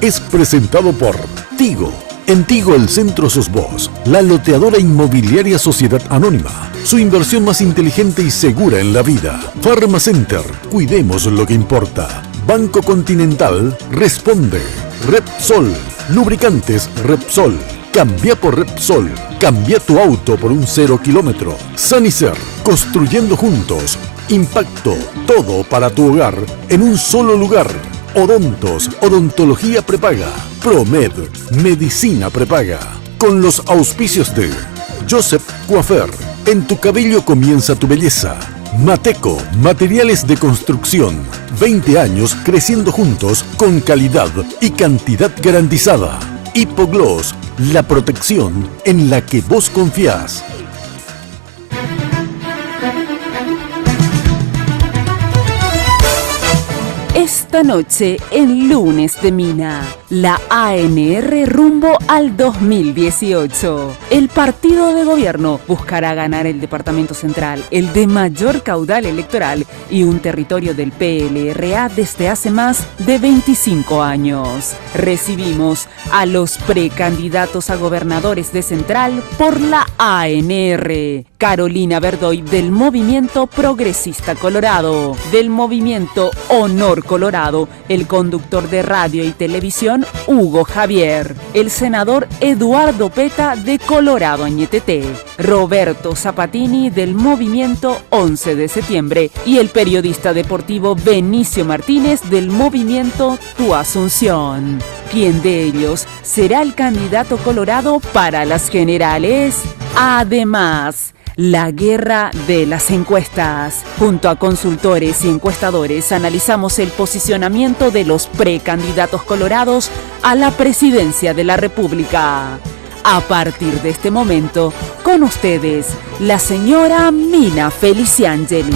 es presentado por Tigo. En Tigo el centro sos vos, la loteadora inmobiliaria Sociedad Anónima. Su inversión más inteligente y segura en la vida. Pharmacenter, cuidemos lo que importa. Banco Continental, responde. Repsol, lubricantes Repsol. Cambia por Repsol. Cambia tu auto por un 0 kilómetro. Sanicer, construyendo juntos. Impacto, todo para tu hogar en un solo lugar. Odontos, odontología prepaga. Promed, medicina prepaga. Con los auspicios de Joseph Coiffeur, en tu cabello comienza tu belleza. Mateco, materiales de construcción. 20 años creciendo juntos con calidad y cantidad garantizada. Hipogloss, la protección en la que vos confiás. Esta noche, en Lunes de Mina, la ANR rumbo al 2018. El partido de gobierno buscará ganar el departamento central, el de mayor caudal electoral y un territorio del PLRA desde hace más de 25 años. Recibimos a los precandidatos a gobernadores de Central por la ANR. Carolina Verdoy del Movimiento Progresista Colorado, del Movimiento Honor Colorado, el conductor de radio y televisión Hugo Javier, el senador Eduardo Peta de Colorado Añetete, Roberto Zapatini del Movimiento 11 de Septiembre y el periodista deportivo Benicio Martínez del Movimiento Tu Asunción. ¿Quién de ellos será el candidato colorado para las generales? Además, la guerra de las encuestas. Junto a consultores y encuestadores analizamos el posicionamiento de los precandidatos colorados a la presidencia de la República. A partir de este momento, con ustedes, la señora Mina Feliciangeli.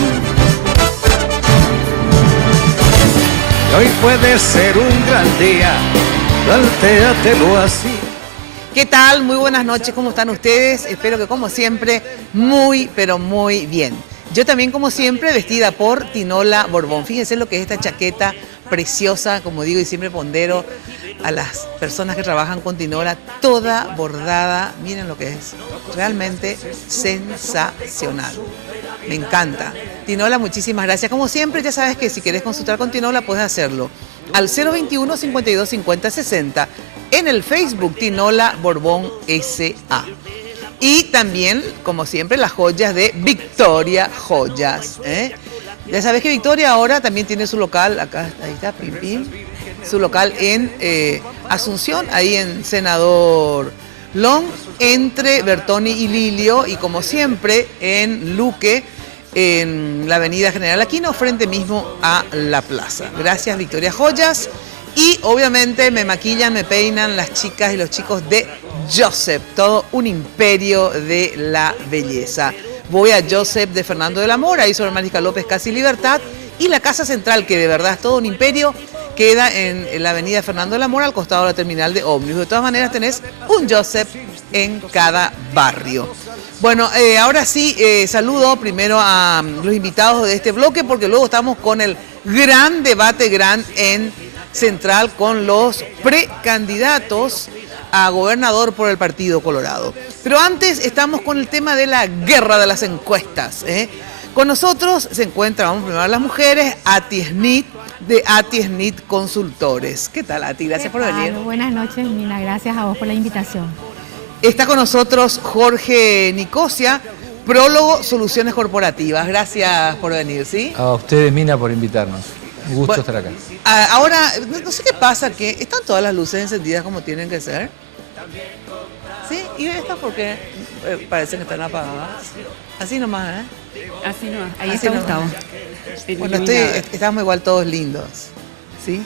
Hoy puede ser un gran día, plantéatelo así. ¿Qué tal? Muy buenas noches, ¿cómo están ustedes? Espero que como siempre, muy pero muy bien. Yo también como siempre vestida por Tinola Borbón. Fíjense lo que es esta chaqueta preciosa, como digo y siempre pondero a las personas que trabajan con Tinola, toda bordada. Miren lo que es, realmente sensacional. Me encanta. Tinola, muchísimas gracias. Como siempre, ya sabes que si quieres consultar con Tinola puedes hacerlo al 021 52 50 60 en el Facebook Tinola Borbón SA. Y también, como siempre, las joyas de Victoria Joyas. Ya sabes que Victoria ahora también tiene su local, acá ahí está, pim, pim, su local en Asunción, ahí en Senador Long, entre Bertoni y Lilio, y como siempre en Luque, en la avenida General Aquino, frente mismo a la plaza. Gracias, Victoria Joyas. Y obviamente me maquillan, me peinan las chicas y los chicos de Joseph, todo un imperio de la belleza. Voy a Joseph de Fernando de la Mora, ahí sobre Mariscal López, casi Libertad, y la Casa Central, que de verdad es todo un imperio, queda en la avenida Fernando de la Mora, al costado de la terminal de ómnibus. De todas maneras tenés un Joseph en cada barrio. Bueno, ahora sí, saludo primero a los invitados de este bloque, porque luego estamos con el gran debate en Central con los precandidatos a gobernador por el Partido Colorado. Pero antes estamos con el tema de la guerra de las encuestas. Con nosotros se encuentran, vamos primero a las mujeres, Ati Smith, de Ati Smith Consultores. ¿Qué tal, Ati? Gracias por venir. Buenas noches, Mina. Gracias a vos por la invitación. Está con nosotros Jorge Nicosia, Prólogo Soluciones Corporativas. Gracias por venir, ¿sí? A ustedes, Mina, por invitarnos. Un gusto estar acá. Ahora, no sé qué pasa, que están todas las luces encendidas como tienen que ser. ¿Sí? ¿Y estas porque parecen que están apagadas? Así nomás, ¿eh? Así nomás. Ahí Así está nomás. Gustavo. Bueno, estamos igual todos lindos, ¿sí?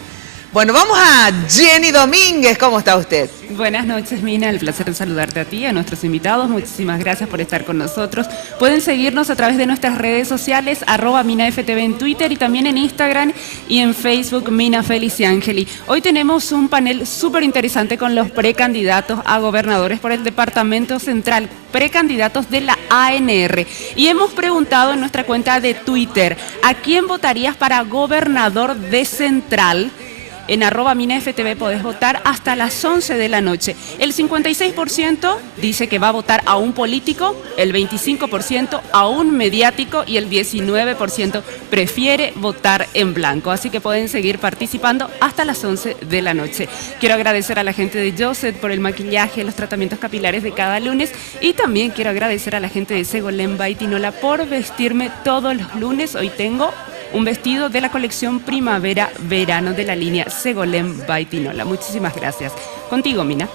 Bueno, vamos a Jenny Domínguez. ¿Cómo está usted? Buenas noches, Mina. El placer de saludarte a ti, a nuestros invitados. Muchísimas gracias por estar con nosotros. Pueden seguirnos a través de nuestras redes sociales, @MinaFTV en Twitter y también en Instagram y en Facebook, Mina Feliciangeli. Hoy tenemos un panel súper interesante con los precandidatos a gobernadores por el Departamento Central, precandidatos de la ANR. Y hemos preguntado en nuestra cuenta de Twitter, ¿a quién votarías para gobernador de Central? En @minaftv podés votar hasta las 11 de la noche. El 56% dice que va a votar a un político, el 25% a un mediático y el 19% prefiere votar en blanco. Así que pueden seguir participando hasta las 11 de la noche. Quiero agradecer a la gente de Joseph por el maquillaje, los tratamientos capilares de cada lunes, y también quiero agradecer a la gente de Segolén by Tinola por vestirme todos los lunes. Hoy tengo un vestido de la colección primavera-verano de la línea Segolén by Tinola. Muchísimas gracias. Contigo, Mina.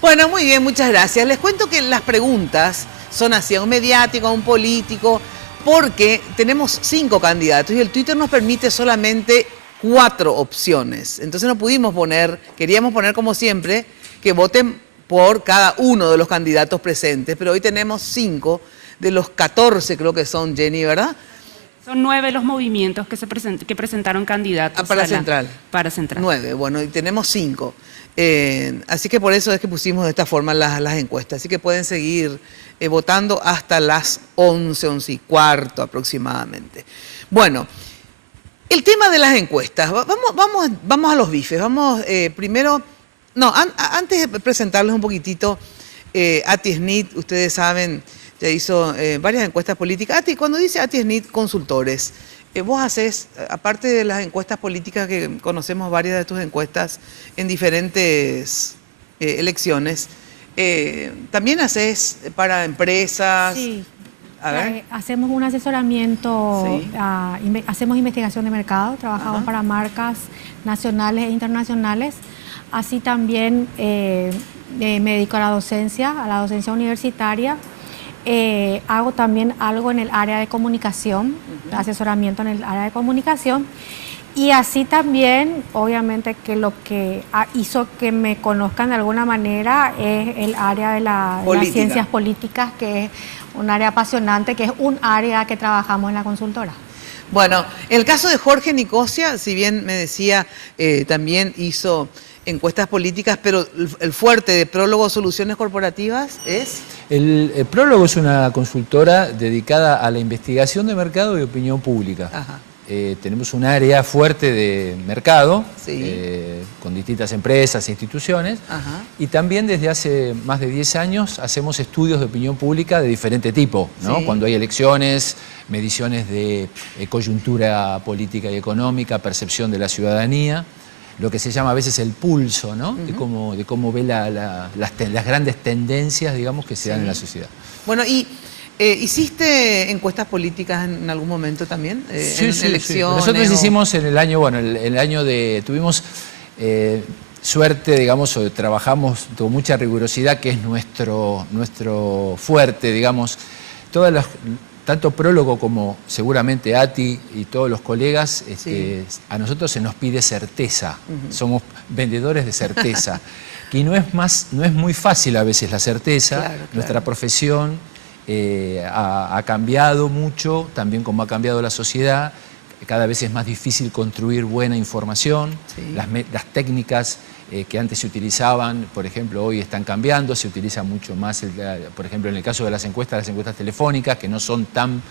Bueno, muy bien, muchas gracias. Les cuento que las preguntas son así, a un mediático, a un político, porque tenemos 5 candidatos y el Twitter nos permite solamente 4 opciones. Entonces no pudimos poner, queríamos poner como siempre, que voten por cada uno de los candidatos presentes, pero hoy tenemos 5 de los 14, creo que son, Jenny, ¿verdad? Son 9 los movimientos que presentaron candidatos. Para Central. Para Central. 9, bueno, y tenemos 5. Así que por eso es que pusimos de esta forma las encuestas. Así que pueden seguir votando hasta las 11 y cuarto aproximadamente. Bueno, el tema de las encuestas. Vamos a los bifes. Vamos primero... No, antes de presentarles un poquitito, Ati Snit, ustedes saben, ya hizo varias encuestas políticas. Ati, cuando dice Ati Snit Consultores, vos haces, aparte de las encuestas políticas que conocemos varias de tus encuestas en diferentes elecciones, también haces para empresas. Sí. A ver. Hacemos un asesoramiento, Sí. hacemos investigación de mercado, trabajamos Ajá. para marcas nacionales e internacionales. Así también me dedico a la docencia universitaria. Hago también algo en el área de comunicación, asesoramiento en el área de comunicación. Y así también, obviamente, que lo que hizo que me conozcan de alguna manera es el área de las ciencias políticas, que es un área apasionante, que es un área que trabajamos en la consultora. Bueno, en el caso de Jorge Nicosia, si bien me decía, también hizo encuestas políticas, pero el fuerte de Prólogo Soluciones Corporativas es... El Prólogo es una consultora dedicada a la investigación de mercado y opinión pública. Ajá. Tenemos un área fuerte de mercado, Sí. con distintas empresas e instituciones, Ajá. y también desde hace más de 10 años hacemos estudios de opinión pública de diferente tipo, ¿no? Sí. Cuando hay elecciones, mediciones de coyuntura política y económica, percepción de la ciudadanía, lo que se llama a veces el pulso, ¿no? de cómo ve las grandes tendencias, digamos, que se dan en la sociedad. Bueno, y ¿hiciste encuestas políticas en algún momento también? Sí, en sí. elecciones. Nosotros o... hicimos en el año, bueno, el año de... Tuvimos suerte, digamos, o trabajamos con mucha rigurosidad, que es nuestro fuerte, digamos. Tanto Prólogo como seguramente Ati y todos los colegas, a nosotros se nos pide certeza. Somos vendedores de certeza. Y no es muy fácil a veces la certeza. Claro. Nuestra profesión ha cambiado mucho, también como ha cambiado la sociedad. Cada vez es más difícil construir buena información. Sí. Las técnicas que antes se utilizaban, por ejemplo, hoy están cambiando. Se utiliza mucho más, por ejemplo, en el caso de las encuestas telefónicas, que no son tan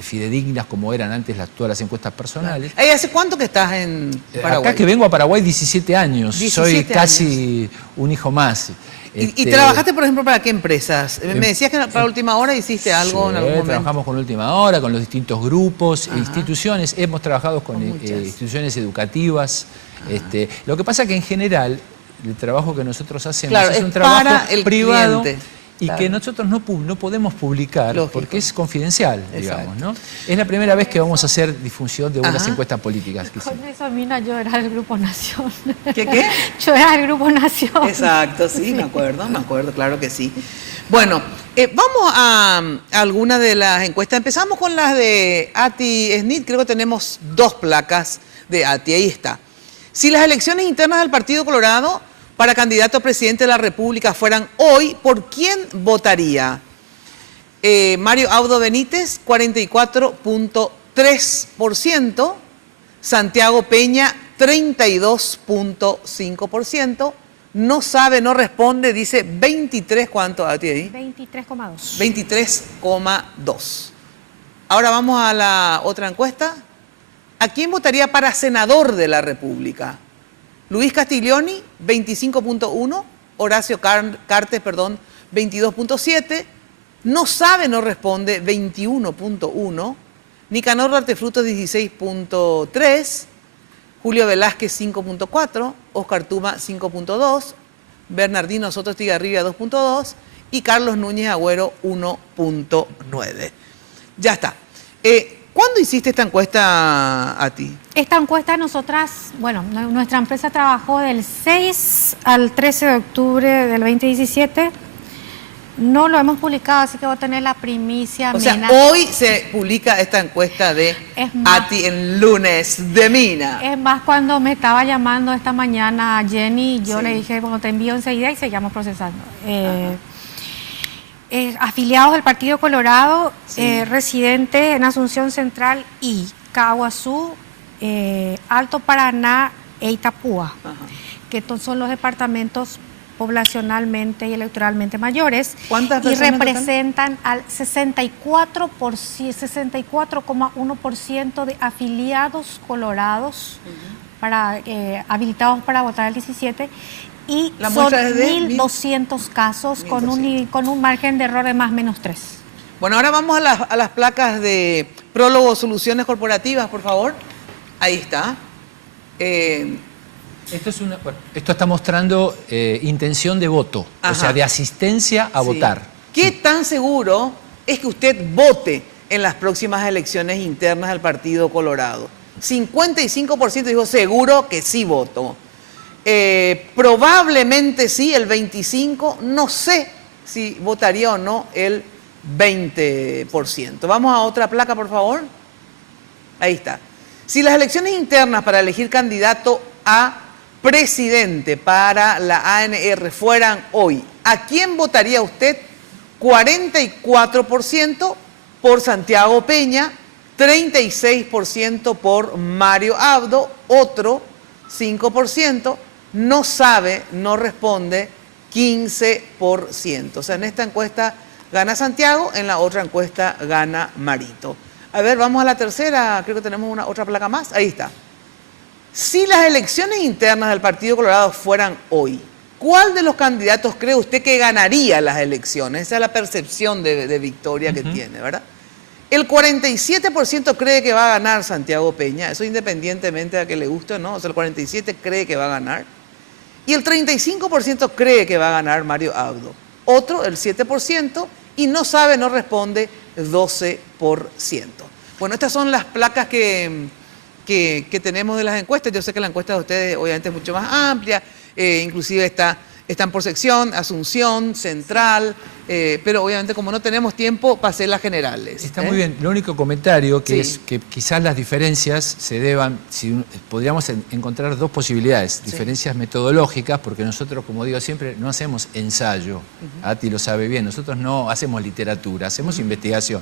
fidedignas como eran antes todas las encuestas personales. ¿Hace cuánto que estás en Paraguay? Acá que vengo a Paraguay 17 años. 17 Soy años. casi un hijo más. ¿Y trabajaste, por ejemplo, para qué empresas? Me decías que para Última Hora hiciste algo en algún momento. Trabajamos con Última Hora, con los distintos grupos, instituciones. Hemos trabajado con instituciones educativas. Lo que pasa es que en general el trabajo que nosotros hacemos es un trabajo para el privado cliente. y Claro. que nosotros no podemos publicar. Lógico. Porque es confidencial, Exacto. digamos, ¿no? Es la primera vez que vamos a hacer difusión de unas Ajá. encuestas políticas que Con hicimos. eso, Mina, yo era del Grupo Nación. ¿Qué? Yo era del Grupo Nación. Exacto, sí, me acuerdo, claro que sí. Bueno, vamos a algunas de las encuestas. Empezamos con las de Ati Snit, creo que tenemos 2 placas de Ati, ahí está. Si las elecciones internas del Partido Colorado para candidato a presidente de la República fueran hoy, ¿por quién votaría? Mario Audo Benítez, 44.3%, Santiago Peña, 32.5%, no sabe, no responde, dice 23, ¿cuánto a ti ahí? 23,2. 23,2. Ahora vamos a la otra encuesta. ¿A quién votaría para senador de la República? Luis Castiglioni, 25.1. Horacio Cartes, 22.7. No sabe, no responde, 21.1. Nicanor Artefrutos, 16.3. Julio Velázquez, 5.4. Oscar Tuma, 5.2. Bernardino Soto Estigarribia, 2.2. Y Carlos Núñez Agüero, 1.9. Ya está. ¿Cuándo hiciste esta encuesta a ti? Esta encuesta nosotras, bueno, nuestra empresa trabajó del 6 al 13 de octubre del 2017. No lo hemos publicado, así que voy a tener la primicia. O sea, hoy se publica esta encuesta de ATI en Lunes de Mina. Es más, cuando me estaba llamando esta mañana Jenny, yo le dije, bueno, te envío enseguida y seguimos procesando. Afiliados del Partido Colorado, residentes en Asunción Central y Caguazú, Alto Paraná e Itapúa, que son los departamentos poblacionalmente y electoralmente mayores, y representan al 64,1% de afiliados colorados habilitados para votar el 17, y son 1.200 casos con un margen de error de más o menos 3. Bueno, ahora vamos a las placas de prólogo soluciones corporativas, por favor. Ahí está. Esto está mostrando intención de voto, o sea, de asistencia a votar. ¿Qué tan seguro es que usted vote en las próximas elecciones internas del Partido Colorado? 55% dijo seguro que sí voto. Probablemente sí, el 25%. No sé si votaría o no el 20%. Vamos a otra placa, por favor. Ahí está. Si las elecciones internas para elegir candidato a presidente para la ANR fueran hoy, ¿a quién votaría usted? 44% por Santiago Peña, 36% por Mario Abdo, otro 5%, no sabe, no responde, 15%. O sea, en esta encuesta gana Santiago, en la otra encuesta gana Marito. A ver, vamos a la tercera, creo que tenemos otra placa más. Ahí está. Si las elecciones internas del Partido Colorado fueran hoy, ¿cuál de los candidatos cree usted que ganaría las elecciones? Esa es la percepción de victoria que tiene, ¿verdad? El 47% cree que va a ganar Santiago Peña, eso independientemente de que le guste o no, o sea, el 47% cree que va a ganar. Y el 35% cree que va a ganar Mario Abdo. Otro, el 7%, y no sabe, no responde, 12%. Bueno, estas son las placas que tenemos de las encuestas. Yo sé que la encuesta de ustedes obviamente es mucho más amplia, inclusive están por sección, Asunción, Central, pero obviamente como no tenemos tiempo, pasé las generales. Está muy bien. Lo único comentario que es que quizás las diferencias se deban, podríamos encontrar dos posibilidades, diferencias metodológicas, porque nosotros, como digo siempre, no hacemos ensayo, Ati lo sabe bien, nosotros no hacemos literatura, hacemos investigación.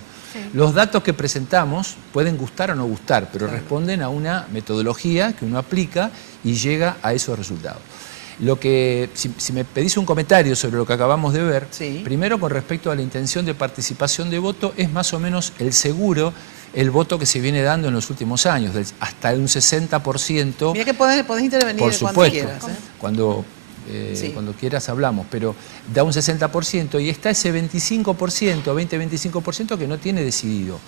Los datos que presentamos pueden gustar o no gustar, pero responden a una metodología que uno aplica y llega a esos resultados. Lo que, si me pedís un comentario sobre lo que acabamos de ver, primero con respecto a la intención de participación de voto, es más o menos el seguro, el voto que se viene dando en los últimos años, hasta un 60%. Mira que podés intervenir por supuesto, cuando quieras. Cuando quieras hablamos, pero da un 60% y está ese 25%, 20-25% que no tiene decidido.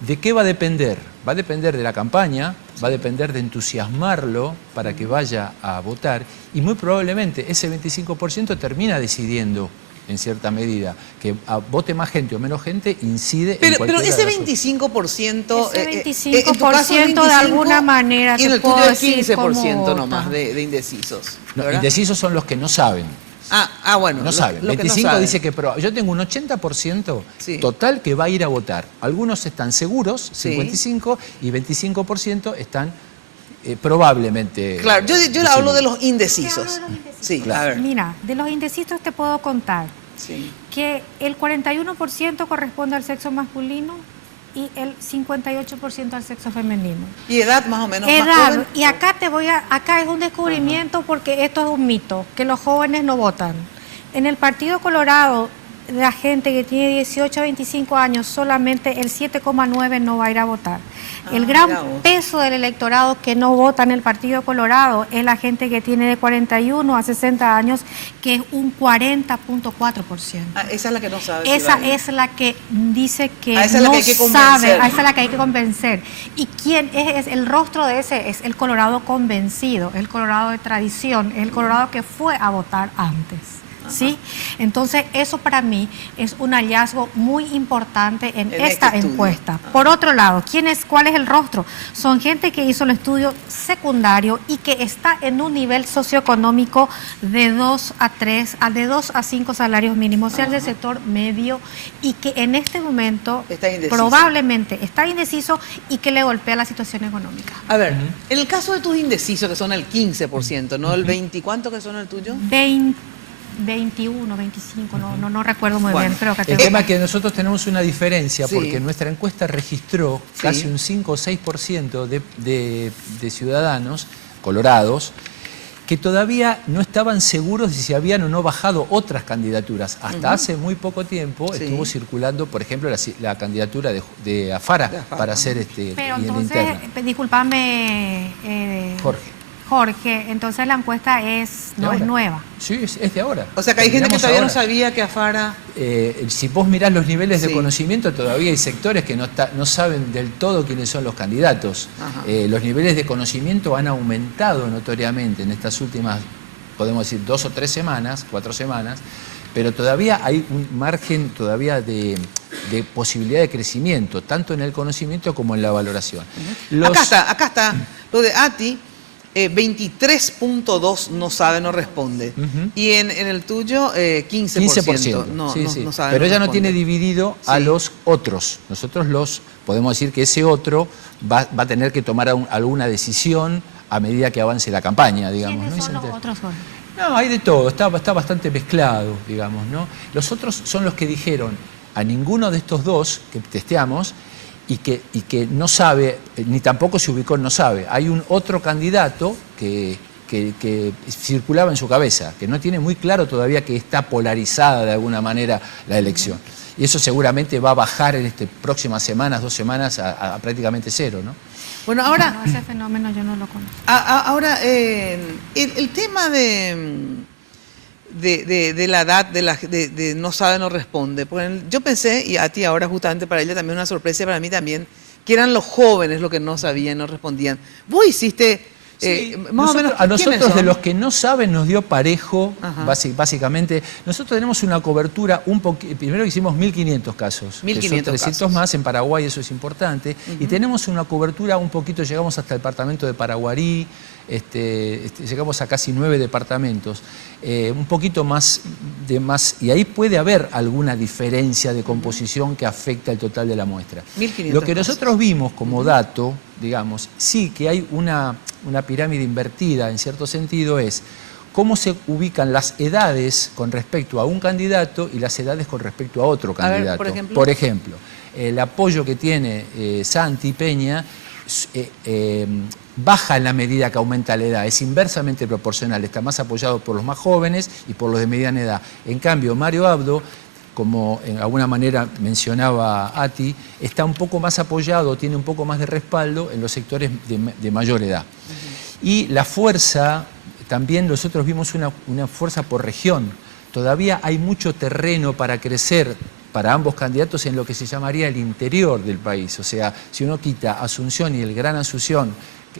¿De qué va a depender? Va a depender de la campaña, va a depender de entusiasmarlo para que vaya a votar y muy probablemente ese 25% termina decidiendo en cierta medida. Que vote más gente o menos gente incide en cualquiera de las Ese 25%... Ese 25% de alguna manera... Y en el tuyo el 15% nomás de indecisos. No, indecisos son los que no saben. Bueno. No saben. 25 no dice que yo tengo un 80% total que va a ir a votar. Algunos están seguros, 55, y 25% están probablemente... Claro, yo le hablo de los indecisos. Sí, claro. Mira, de los indecisos te puedo contar que el 41% corresponde al sexo masculino y el 58% al sexo femenino. ¿Y edad más o menos? Edad, más joven? Y acá acá es un descubrimiento porque esto es un mito, que los jóvenes no votan. En el Partido Colorado, la gente que tiene 18 a 25 años, solamente el 7,9 no va a ir a votar. El gran peso del electorado que no vota en el Partido Colorado es la gente que tiene de 41 a 60 años, que es un 40,4%. Esa es la que no sabe. Esa es la que dice que esa es no la que hay que sabe, convencer. esa es la que hay que convencer. ¿Y quién es el rostro de ese? Es el Colorado convencido, el Colorado de tradición, el Colorado que fue a votar antes. ¿Sí? Entonces, eso para mí es un hallazgo muy importante en esta encuesta. Por otro lado, ¿cuál es el rostro? Son gente que hizo el estudio secundario y que está en un nivel socioeconómico de 2 a 5 salarios mínimos, o sea, del sector medio, y que en este momento probablemente está indeciso y que le golpea la situación económica. A ver, en el caso de tus indecisos, que son el 15%, ¿no? El 20, ¿cuánto que son el tuyo? 21, 25, no recuerdo muy bien. Creo que el tema es que nosotros tenemos una diferencia, porque nuestra encuesta registró casi un 5 o 6% de ciudadanos colorados que todavía no estaban seguros de si habían o no bajado otras candidaturas. Hasta hace muy poco tiempo estuvo circulando, por ejemplo, la candidatura de Afara para hacer Pero entonces, discúlpame, Jorge, entonces la encuesta no es nueva. Sí, es de ahora. O sea que hay gente que todavía no sabía que Afara... si vos mirás los niveles de conocimiento, todavía hay sectores que no saben del todo quiénes son los candidatos. Los niveles de conocimiento han aumentado notoriamente en estas últimas, podemos decir, 2 o 3 semanas, 4 semanas, pero todavía hay un margen todavía de posibilidad de crecimiento, tanto en el conocimiento como en la valoración. Acá está, lo de ATI. 23.2 no sabe, no responde. Y en el tuyo, 15%. No sabe, pero ella responde. no tiene dividido a los otros. Nosotros podemos decir que ese otro va a tener que tomar alguna decisión a medida que avance la campaña, digamos. ¿Quiénes son los otros? No, hay de todo, está bastante mezclado, digamos, ¿no? Los otros son los que dijeron a ninguno de estos dos que testeamos y que no sabe, ni tampoco se ubicó en no sabe. Hay un otro candidato que circulaba en su cabeza, que no tiene muy claro todavía que está polarizada de alguna manera la elección. Y eso seguramente va a bajar en estas próximas semanas, 2 semanas, a prácticamente 0, ¿no? Bueno, ahora... ese fenómeno yo no lo conozco. Ahora, el tema de la edad, de no sabe, no responde. Porque yo pensé, y a ti ahora justamente para ella también una sorpresa, para mí también, que eran los jóvenes los que no sabían, no respondían. Vos hiciste... más o menos, a nosotros de los que no saben nos dio parejo, básicamente. Nosotros tenemos una cobertura, primero hicimos 1.500 casos, 1.500 que son 300 casos. más en Paraguay, eso es importante, y tenemos una cobertura un poquito, llegamos hasta el departamento de Paraguarí, llegamos a casi 9 departamentos, un poquito más, y ahí puede haber alguna diferencia de composición que afecta el total de la muestra. 1.500 Lo que nosotros vimos como dato, digamos, sí que hay una pirámide invertida en cierto sentido, es cómo se ubican las edades con respecto a un candidato y las edades con respecto a otro candidato. A ver, por ejemplo, el apoyo que tiene Santi Peña baja en la medida que aumenta la edad, es inversamente proporcional, está más apoyado por los más jóvenes y por los de mediana edad. En cambio, Mario Abdo, como en alguna manera mencionaba Ati, está un poco más apoyado, tiene un poco más de respaldo en los sectores de mayor edad. Y la fuerza, también nosotros vimos una fuerza por región. Todavía hay mucho terreno para crecer para ambos candidatos en lo que se llamaría el interior del país. O sea, si uno quita Asunción y el Gran Asunción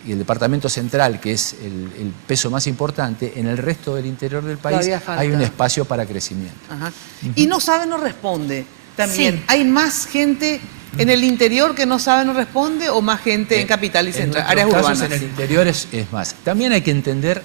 y el departamento central, que es el peso más importante, en el resto del interior del país hay un espacio para crecimiento. Y no sabe, no responde también. Sí. ¿Hay más gente en el interior que no sabe, no responde, o más gente en capital y central, áreas urbanas? En el interior es más. También hay que entender,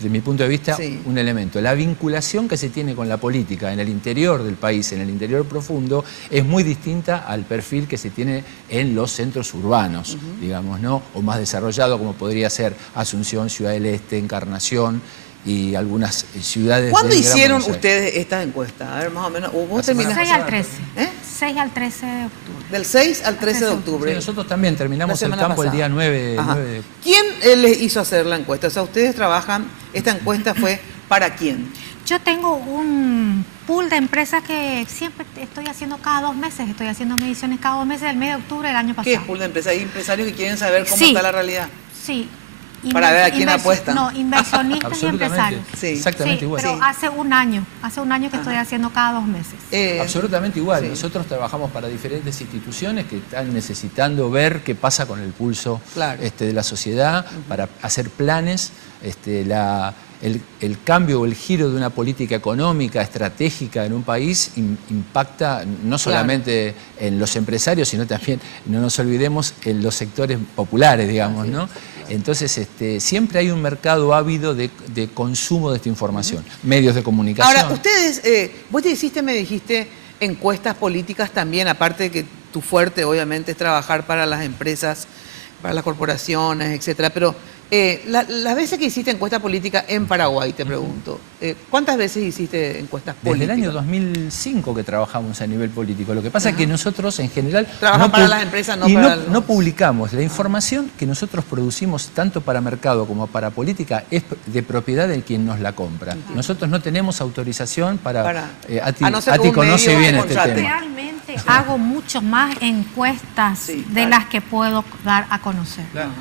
de mi punto de vista, un elemento. La vinculación que se tiene con la política en el interior del país, en el interior profundo, es muy distinta al perfil que se tiene en los centros urbanos, digamos, ¿no? O más desarrollado, como podría ser Asunción, Ciudad del Este, Encarnación y algunas ciudades. ¿Cuándo hicieron ustedes esta encuesta? A ver, más o menos. ¿Vos terminaste? 6 al 13. 6 al 13 de octubre. Del 6 al 13 de octubre. Sí, nosotros también terminamos el campo el día 9 de... ¿Quién les hizo hacer la encuesta? O sea, ustedes trabajan, esta encuesta fue ¿para quién? Yo tengo pool de empresas que siempre estoy haciendo cada 2 meses, estoy haciendo mediciones cada 2 meses, el mes de octubre del año pasado. ¿Qué es pool de empresas? Hay empresarios que quieren saber cómo Sí. está la realidad. Sí. Para ver a quién apuestan. No, inversionistas y empresarios. Sí. Exactamente Sí, igual. pero Sí. hace un año que estoy haciendo cada 2 meses. Absolutamente igual. sí. Nosotros trabajamos para diferentes instituciones que están necesitando ver qué pasa con el pulso Claro. de la sociedad, para hacer planes. El cambio o el giro de una política económica, estratégica en un país impacta no solamente en los empresarios, sino también, no nos olvidemos, en los sectores populares, digamos, ¿no? Entonces, siempre hay un mercado ávido de consumo de esta información. Medios de comunicación. Ahora, ustedes, vos me dijiste encuestas políticas también, aparte de que tu fuerte obviamente es trabajar para las empresas, para las corporaciones, etcétera, pero las veces que hiciste encuesta política en Paraguay, te pregunto, ¿cuántas veces hiciste encuestas políticas? Desde el año 2005 que trabajamos a nivel político. Lo que pasa es que nosotros en general trabajan para las empresas, no para los... no publicamos. La información que nosotros producimos tanto para mercado como para política es de propiedad de quien nos la compra. Nosotros no tenemos autorización para a no ser que Ati un conoce medio bien este contrate. tema. Realmente hago mucho más encuestas Sí, de claro. las que puedo dar a conocer. Claro.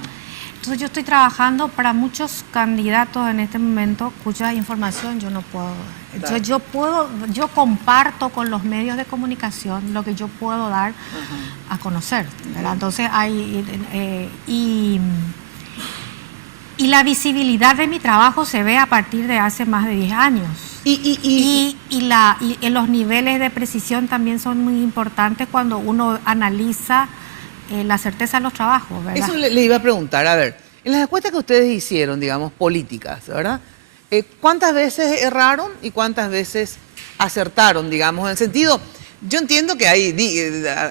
Entonces yo estoy trabajando para muchos candidatos en este momento cuya información yo no puedo. Entonces yo comparto con los medios de comunicación lo que yo puedo dar a conocer, ¿verdad? Entonces y la visibilidad de mi trabajo se ve a partir de hace más de 10 años. Y los niveles de precisión también son muy importantes cuando uno analiza la certeza de los trabajos, ¿verdad? Eso le iba a preguntar, a ver, en las encuestas que ustedes hicieron, digamos, políticas, ¿verdad? ¿Cuántas veces erraron y cuántas veces acertaron, digamos, en el sentido... Yo entiendo que hay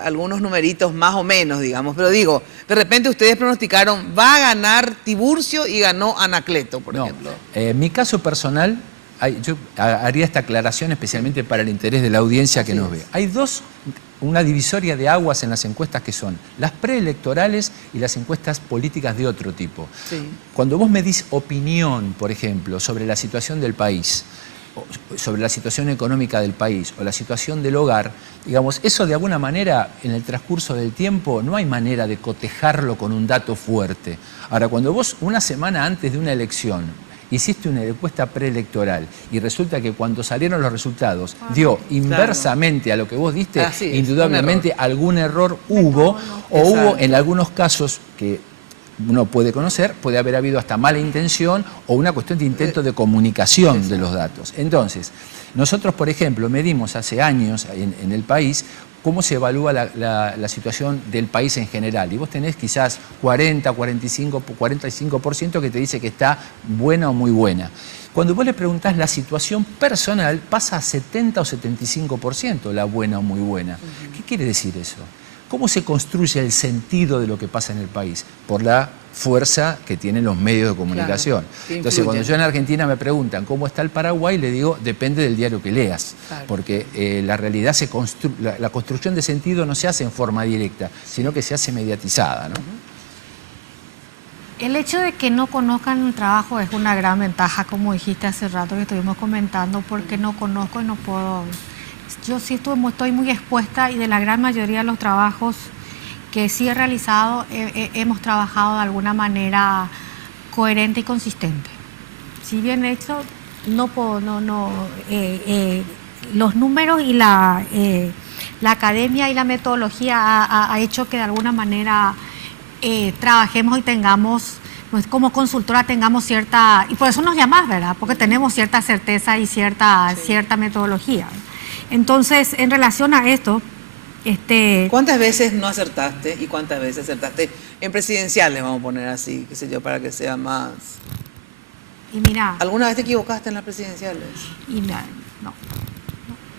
algunos numeritos más o menos, digamos, pero digo, de repente ustedes pronosticaron, va a ganar Tiburcio y ganó Anacleto, por ejemplo. En mi caso personal, yo haría esta aclaración especialmente para el interés de la audiencia que nos ve. Hay una divisoria de aguas en las encuestas que son las preelectorales y las encuestas políticas de otro tipo. Sí. Cuando vos medís opinión, por ejemplo, sobre la situación del país, sobre la situación económica del país o la situación del hogar, digamos, eso de alguna manera en el transcurso del tiempo no hay manera de cotejarlo con un dato fuerte. Ahora, cuando vos una semana antes de una elección hiciste una encuesta preelectoral y resulta que cuando salieron los resultados dio inversamente a lo que vos diste, indudablemente algún error hubo, o hubo en algunos casos que uno puede conocer, puede haber habido hasta mala intención o una cuestión de intento de comunicación de los datos. Entonces, nosotros, por ejemplo, medimos hace años en el país cómo se evalúa la situación del país en general. Y vos tenés quizás 40, 45% que te dice que está buena o muy buena. Cuando vos le preguntás la situación personal, pasa a 70 o 75% la buena o muy buena. ¿Qué quiere decir eso? ¿Cómo se construye el sentido de lo que pasa en el país? Por la fuerza que tienen los medios de comunicación. Claro, entonces, cuando yo en Argentina me preguntan cómo está el Paraguay, le digo, depende del diario que leas. Claro. Porque la realidad, la construcción de sentido no se hace en forma directa, sino que se hace mediatizada, ¿no? El hecho de que no conozcan el trabajo es una gran ventaja, como dijiste hace rato que estuvimos comentando, porque no conozco y no puedo... Yo sí estoy muy expuesta y de la gran mayoría de los trabajos que sí he realizado hemos trabajado de alguna manera coherente y consistente. Si bien hecho, no puedo, los números y la academia y la metodología ha hecho que de alguna manera trabajemos y tengamos, como consultora tengamos cierta, y por eso nos llamás, ¿verdad? Porque tenemos cierta certeza y cierta metodología. Entonces, en relación a esto, ¿cuántas veces no acertaste y cuántas veces acertaste en presidenciales, vamos a poner así, qué sé yo, para que sea más... Y mira... ¿Alguna vez te equivocaste en las presidenciales? Y mira, no.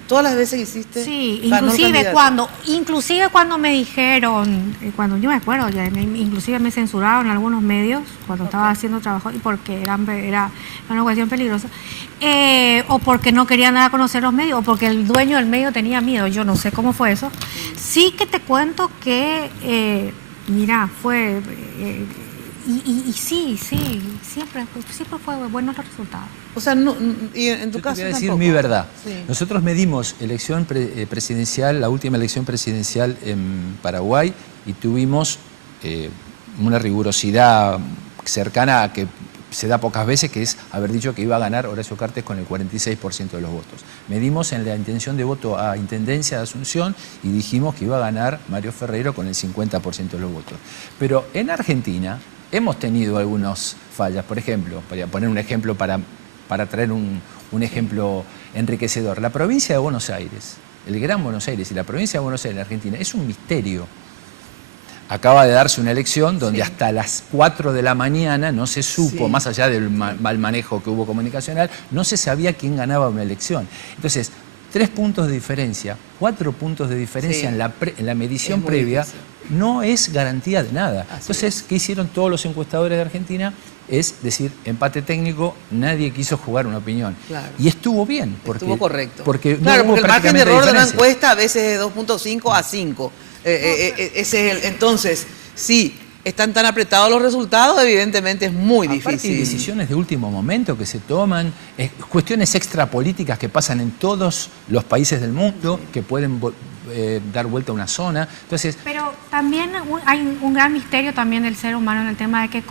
¿Todas las veces que hiciste? Sí, inclusive cuando me dijeron, cuando yo me acuerdo, inclusive me censuraron en algunos medios cuando estaba haciendo trabajo y porque era una cuestión peligrosa, o porque no querían dar a conocer los medios, o porque el dueño del medio tenía miedo, yo no sé cómo fue eso. Sí que te cuento que, mira, fue... Y sí, siempre fue buenos los resultados. O sea, y en tu Yo caso te voy a decir tampoco. mi verdad. Sí. Nosotros medimos elección presidencial, la última elección presidencial en Paraguay, y tuvimos una rigurosidad cercana a que se da pocas veces, que es haber dicho que iba a ganar Horacio Cartes con el 46% de los votos. Medimos en la intención de voto a Intendencia de Asunción y dijimos que iba a ganar Mario Ferreiro con el 50% de los votos. Pero en Argentina hemos tenido algunas fallas. Por ejemplo, para poner un ejemplo, para traer un ejemplo enriquecedor, la provincia de Buenos Aires, el Gran Buenos Aires y la provincia de Buenos Aires en Argentina es un misterio. Acaba de darse una elección donde hasta las 4 de la mañana no se supo, más allá del mal manejo que hubo comunicacional, no se sabía quién ganaba una elección. Entonces, 3 puntos de diferencia, 4 puntos de diferencia en la medición previa, no es garantía de nada. Entonces, ¿qué hicieron todos los encuestadores de Argentina? Es decir, empate técnico, nadie quiso jugar una opinión. Claro. Y estuvo bien. Porque, estuvo correcto. Porque claro, no hubo porque el margen de error de una diferencia. encuesta a veces es de 2.5 a 5. Ese es entonces, sí, están tan apretados los resultados, evidentemente es muy Aparte, difícil. hay decisiones de último momento que se toman, cuestiones extrapolíticas que pasan en todos los países del mundo, que pueden dar vuelta a una zona. Entonces, pero también hay un gran misterio también del ser humano en el tema de que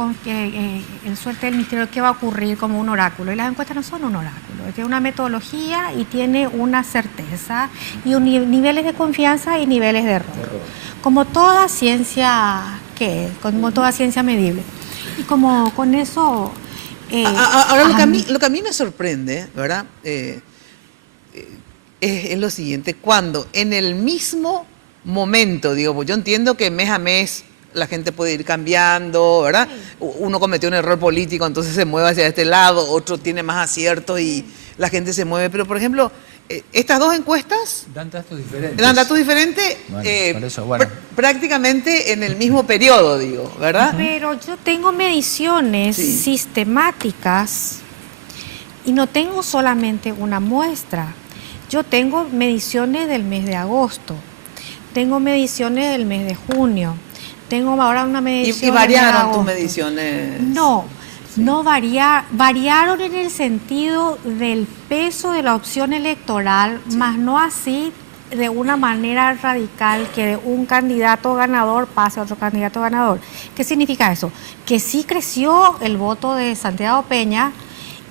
el suerte del misterio, qué va a ocurrir como un oráculo. Y las encuestas no son un oráculo, tiene una metodología y tiene una certeza y niveles de confianza y niveles de error. Como toda ciencia, como toda ciencia medible. Y como con eso... Ahora, lo que a mí me sorprende, ¿verdad? Es lo siguiente, cuando en el mismo momento, digo, pues yo entiendo que mes a mes la gente puede ir cambiando, ¿verdad? Uno cometió un error político, entonces se mueve hacia este lado, otro tiene más aciertos y la gente se mueve. Pero, por ejemplo, estas dos encuestas dan datos diferentes. dan datos diferentes Por eso, bueno. prácticamente en el mismo periodo, digo, ¿verdad? Pero yo tengo mediciones sistemáticas y no tengo solamente una muestra. Yo tengo mediciones del mes de agosto, tengo mediciones del mes de junio, tengo ahora una medición. ¿Y variaron tus mediciones? No variaron en el sentido del peso de la opción electoral, más no así de una manera radical que de un candidato ganador pase a otro candidato ganador. ¿Qué significa eso? Que sí creció el voto de Santiago Peña,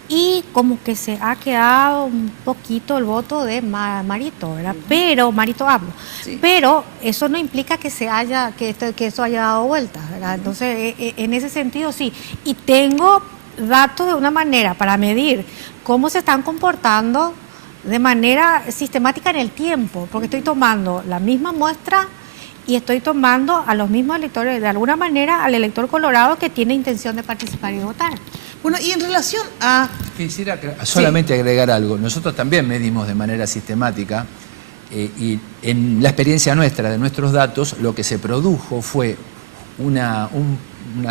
y como que se ha quedado un poquito el voto de Marito, ¿verdad? Pero, Marito hablo, pero eso no implica que que eso haya dado vueltas, ¿verdad? Entonces, en ese sentido sí. Y tengo datos de una manera para medir cómo se están comportando de manera sistemática en el tiempo, porque estoy tomando la misma muestra y estoy tomando a los mismos electores, de alguna manera al elector colorado que tiene intención de participar y votar. Bueno, y en relación a... Quisiera solamente agregar algo. Nosotros también medimos de manera sistemática y en la experiencia nuestra, de nuestros datos, lo que se produjo fue una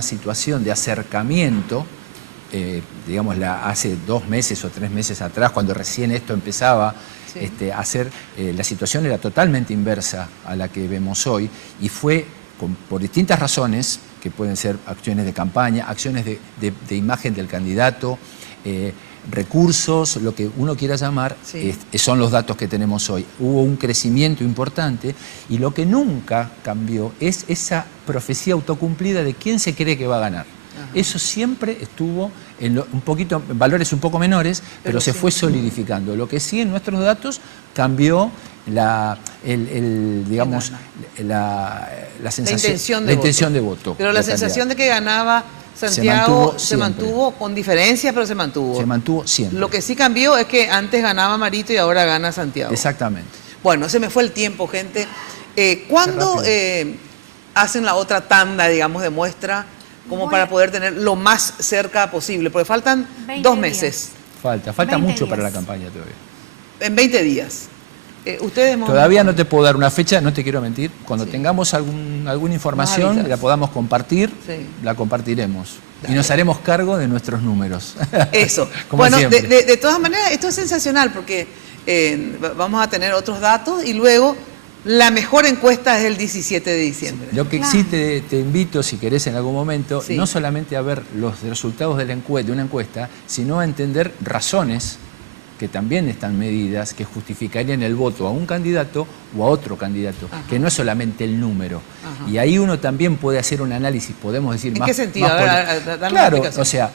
situación de acercamiento, digamos, hace 2 meses o 3 meses atrás, cuando recién esto empezaba a hacer, la situación era totalmente inversa a la que vemos hoy y fue por distintas razones, que pueden ser acciones de campaña, acciones de imagen del candidato, recursos, lo que uno quiera llamar, son los datos que tenemos hoy. Hubo un crecimiento importante y lo que nunca cambió es esa profecía autocumplida de quién se cree que va a ganar. Eso siempre estuvo en valores un poco menores, pero se fue solidificando. Lo que sí en nuestros datos cambió la intención de voto. Pero la sensación de que ganaba Santiago se mantuvo con diferencia, pero se mantuvo. Se mantuvo siempre. Lo que sí cambió es que antes ganaba Marito y ahora gana Santiago. Exactamente. Bueno, se me fue el tiempo, gente. ¿Cuándo hacen la otra tanda, digamos, de muestra? Como para poder tener lo más cerca posible, porque faltan 2 meses. Falta mucho para la campaña todavía. En 20 días. Ustedes todavía no te puedo dar una fecha, no te quiero mentir. Cuando tengamos alguna información, la podamos compartir, la compartiremos. Y nos haremos cargo de nuestros números. Eso. Como bueno, siempre. de todas maneras, esto es sensacional porque vamos a tener otros datos y luego la mejor encuesta es el 17 de diciembre. Lo que sí te invito, si querés en algún momento, Sí. no solamente a ver los resultados de una encuesta, sino a entender razones que también están medidas, que justificarían el voto a un candidato o a otro candidato, que no es solamente el número. Y ahí uno también puede hacer un análisis, podemos decir ¿En más... qué sentido? más A ver, dame una claro, explicación. o sea,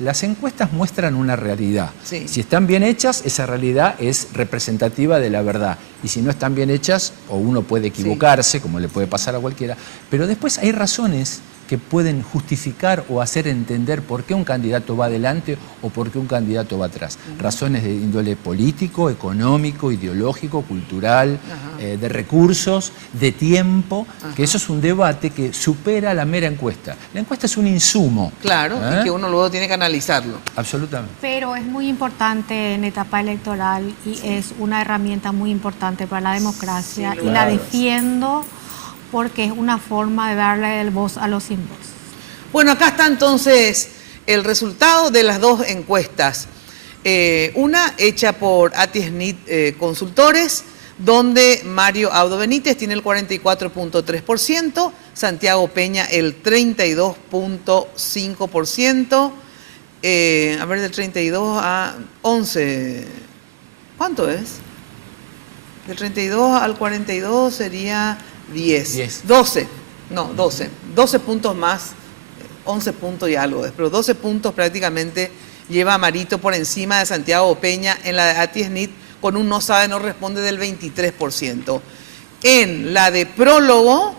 las encuestas muestran una realidad. Sí. Si están bien hechas, esa realidad es representativa de la verdad. Y si no están bien hechas, o uno puede equivocarse, como le puede pasar a cualquiera, pero después hay razones que pueden justificar o hacer entender por qué un candidato va adelante o por qué un candidato va atrás. Razones de índole político, económico, ideológico, cultural, de recursos, de tiempo, que eso es un debate que supera la mera encuesta. La encuesta es un insumo. Claro, y que uno luego tiene que analizarlo. Absolutamente. Pero es muy importante en etapa electoral y es una herramienta muy importante para la democracia y la defiendo porque es una forma de darle el voz a los sin voz. Bueno, acá está entonces el resultado de las dos encuestas. Una hecha por Atiesnit Consultores, donde Mario Abdo Benítez tiene el 44.3%, Santiago Peña el 32.5%, a ver, del 32 a 11, ¿cuánto es? Del 32 al 42 sería 10. 12 puntos más, 11 puntos y algo, pero 12 puntos prácticamente lleva a Marito por encima de Santiago Peña en la de Atiesnit con un no sabe, no responde del 23%. En la de prólogo,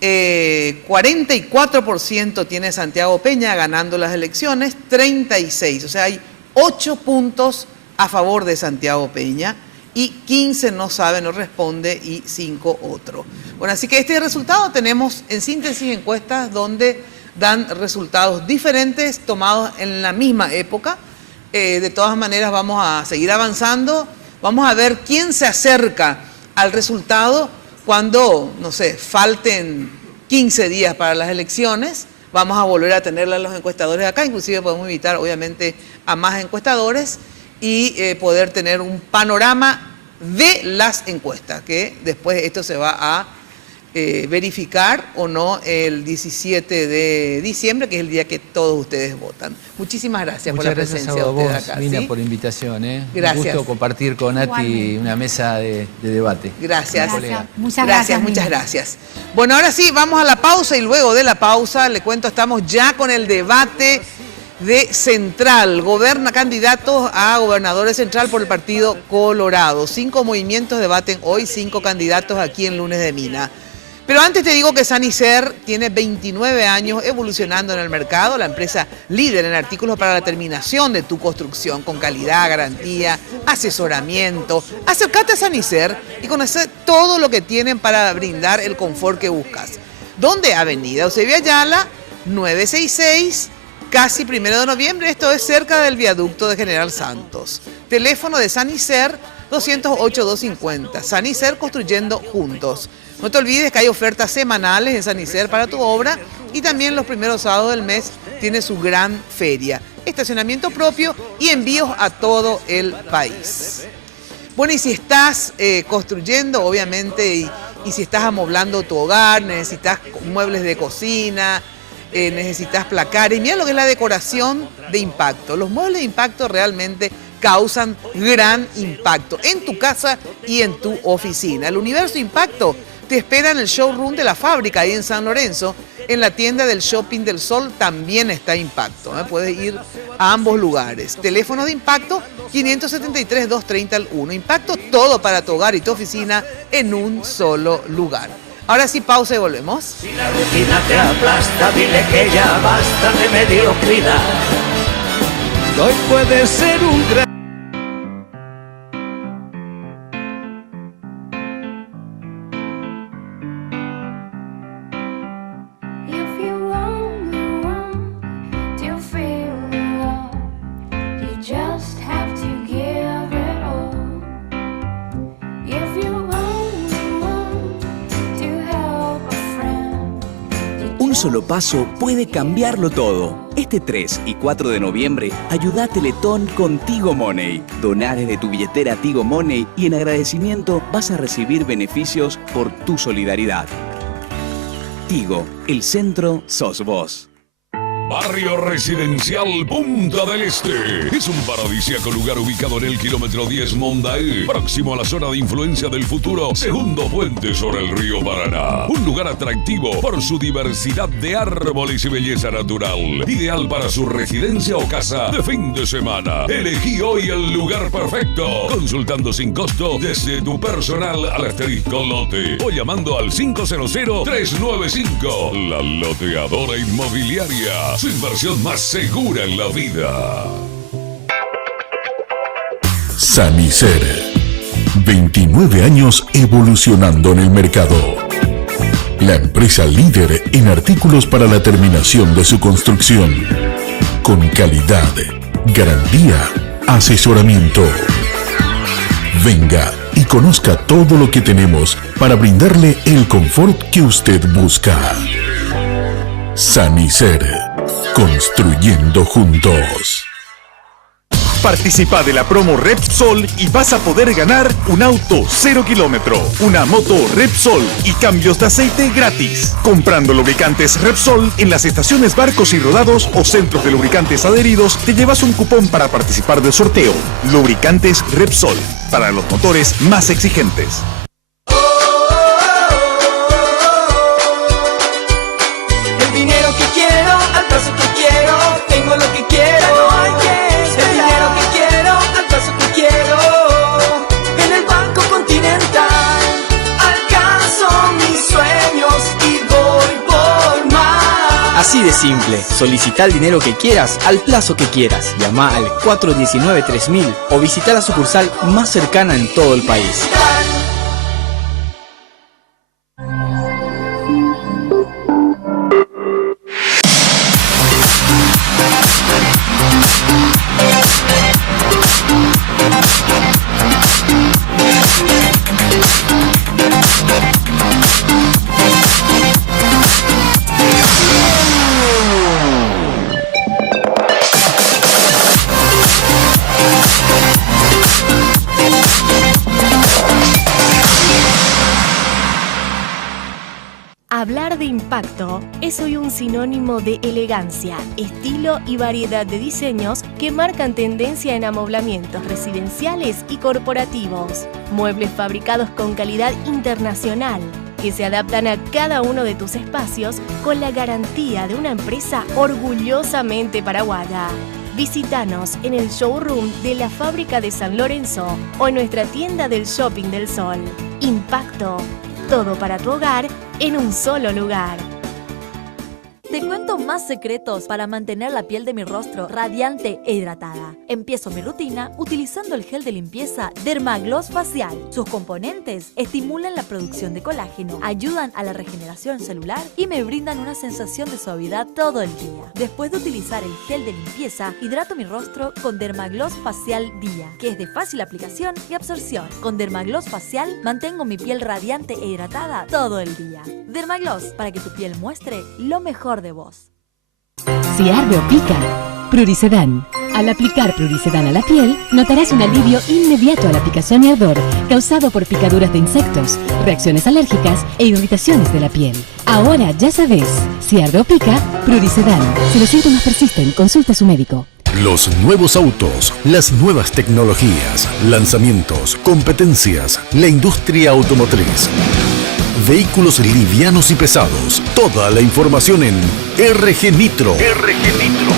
44% tiene Santiago Peña ganando las elecciones, 36, o sea, hay 8 puntos a favor de Santiago Peña y 15 no sabe, no responde y 5 otro. Bueno, así que este resultado tenemos en síntesis encuestas donde dan resultados diferentes tomados en la misma época. De todas maneras vamos a seguir avanzando, vamos a ver quién se acerca al resultado cuando, no sé, falten 15 días para las elecciones. Vamos a volver a tenerla a los encuestadores acá, inclusive podemos invitar obviamente a más encuestadores y poder tener un panorama de las encuestas, que después esto se va a verificar o no el 17 de diciembre, que es el día que todos ustedes votan. Muchísimas gracias por la presencia de ustedes acá. Mina, ¿sí? por la invitación. Gracias. Un gusto compartir con Ati una mesa de debate. Gracias. Muchas gracias. Muchas gracias. Bueno, ahora sí, vamos a la pausa y luego de la pausa, le cuento, estamos ya con el debate de Central. Goberna candidatos a gobernadores Central por el Partido Colorado. 5 movimientos debaten hoy, 5 candidatos aquí en Lunes de Mina. Pero antes te digo que Sanicer tiene 29 años evolucionando en el mercado, la empresa líder en artículos para la terminación de tu construcción, con calidad, garantía, asesoramiento. Acércate a Sanicer y conoce todo lo que tienen para brindar el confort que buscas. ¿Dónde? Avenida Eusebio Ayala, 966, casi 1 de noviembre, esto es cerca del viaducto de General Santos. Teléfono de Sanicer, 208-250. Sanicer, construyendo juntos. No te olvides que hay ofertas semanales en Sanicer para tu obra y también los primeros sábados del mes tiene su gran feria. Estacionamiento propio y envíos a todo el país. Bueno, y si estás construyendo, obviamente, y si estás amoblando tu hogar, necesitas muebles de cocina, necesitas placares. Mira lo que es la decoración de impacto. Los muebles de impacto realmente causan gran impacto en tu casa y en tu oficina. El Universo Impacto te espera en el showroom de la fábrica, ahí en San Lorenzo. En la tienda del Shopping del Sol también está Impacto. Puedes ir a ambos lugares. Teléfono de Impacto, 573-230-1. Impacto, todo para tu hogar y tu oficina en un solo lugar. Ahora sí, pausa y volvemos. Si la rutina te aplasta, dile que ya basta de mediocridad. Hoy puede ser un gran... Un solo paso puede cambiarlo todo. Este 3 y 4 de noviembre, ayuda a Teletón con Tigo Money. Doná desde tu billetera Tigo Money y en agradecimiento vas a recibir beneficios por tu solidaridad. Tigo, el centro sos vos. Barrio Residencial Punta del Este. Es un paradisíaco lugar ubicado en el kilómetro 10 Mondaé, próximo a la zona de influencia del futuro segundo puente sobre el río Paraná. Un lugar atractivo por su diversidad de árboles y belleza natural. Ideal para su residencia o casa de fin de semana. Elegí hoy el lugar perfecto. Consultando sin costo desde tu personal al asterisco lote o llamando al 500-395. La Loteadora Inmobiliaria. Su inversión más segura en la vida. Sanicer. 29 años evolucionando en el mercado. La empresa líder en artículos para la terminación de su construcción. Con calidad, garantía, asesoramiento. Venga y conozca todo lo que tenemos para brindarle el confort que usted busca. Sanicer. Construyendo juntos. Participa de la promo Repsol y vas a poder ganar un auto 0 kilómetro, una moto Repsol y cambios de aceite gratis. Comprando lubricantes Repsol en las estaciones Barcos y Rodados o centros de lubricantes adheridos, te llevas un cupón para participar del sorteo. Lubricantes Repsol, para los motores más exigentes. El dinero que quiero, al paso que quiero, tengo lo que quiero, no hay que esperar. El dinero que quiero, al paso que quiero, en el Banco Continental, alcanzo mis sueños y voy por más. Así de simple, solicita el dinero que quieras al plazo que quieras. Llama al 419-3000 o visita la sucursal más cercana en todo el país. Hablar de impacto es hoy un sinónimo de elegancia, estilo y variedad de diseños que marcan tendencia en amoblamientos residenciales y corporativos. Muebles fabricados con calidad internacional que se adaptan a cada uno de tus espacios con la garantía de una empresa orgullosamente paraguaya. Visítanos en el showroom de la fábrica de San Lorenzo o en nuestra tienda del Shopping del Sol. Impacto. Todo para tu hogar en un solo lugar. Te cuento más secretos para mantener la piel de mi rostro radiante e hidratada. Empiezo mi rutina utilizando el gel de limpieza Dermagloss Facial. Sus componentes estimulan la producción de colágeno, ayudan a la regeneración celular y me brindan una sensación de suavidad todo el día. Después de utilizar el gel de limpieza, hidrato mi rostro con Dermagloss Facial Día, que es de fácil aplicación y absorción. Con Dermagloss Facial mantengo mi piel radiante e hidratada todo el día. Dermagloss, para que tu piel muestre lo mejor de vos. Si arde o pica, Prurisedan. Al aplicar Prurisedan a la piel, notarás un alivio inmediato a la picazón y ardor causado por picaduras de insectos, reacciones alérgicas e irritaciones de la piel. Ahora ya sabes, si arde o pica, Prurisedan. Si los síntomas persisten, consulta a su médico. Los nuevos autos, las nuevas tecnologías, lanzamientos, competencias, la industria automotriz. Vehículos livianos y pesados. Toda la información en RG Nitro. RG Nitro.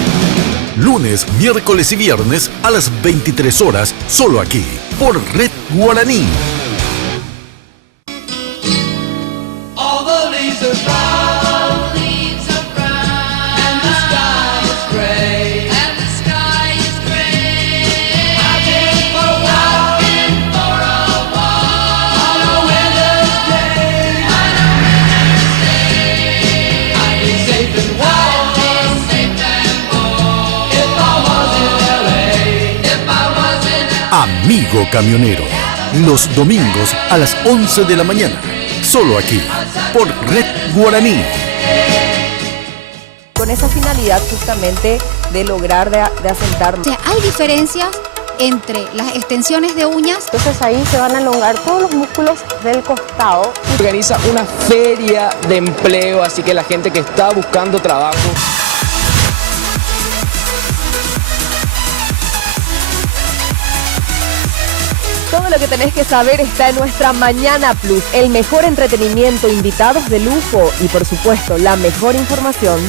Lunes, miércoles y viernes a las 23 horas, solo aquí, por Red Guaraní. All the leaves are brown, and the sky is gray, and the sky is gray. I've been for a walk, on a winter's day, I'd be safe and warm, if I was in LA, if I was in LA. Amigo Camionero. Los domingos a las 11 de la mañana. Solo aquí, por Red Guaraní. con esa finalidad justamente de lograr de asentar. O sea, hay diferencias entre las extensiones de uñas. Entonces ahí se van a elongar todos los músculos del costado. Organiza una feria de empleo, así que la gente que está buscando trabajo. Todo lo que tenés que saber está en nuestra Mañana Plus, el mejor entretenimiento, invitados de lujo y por supuesto la mejor información.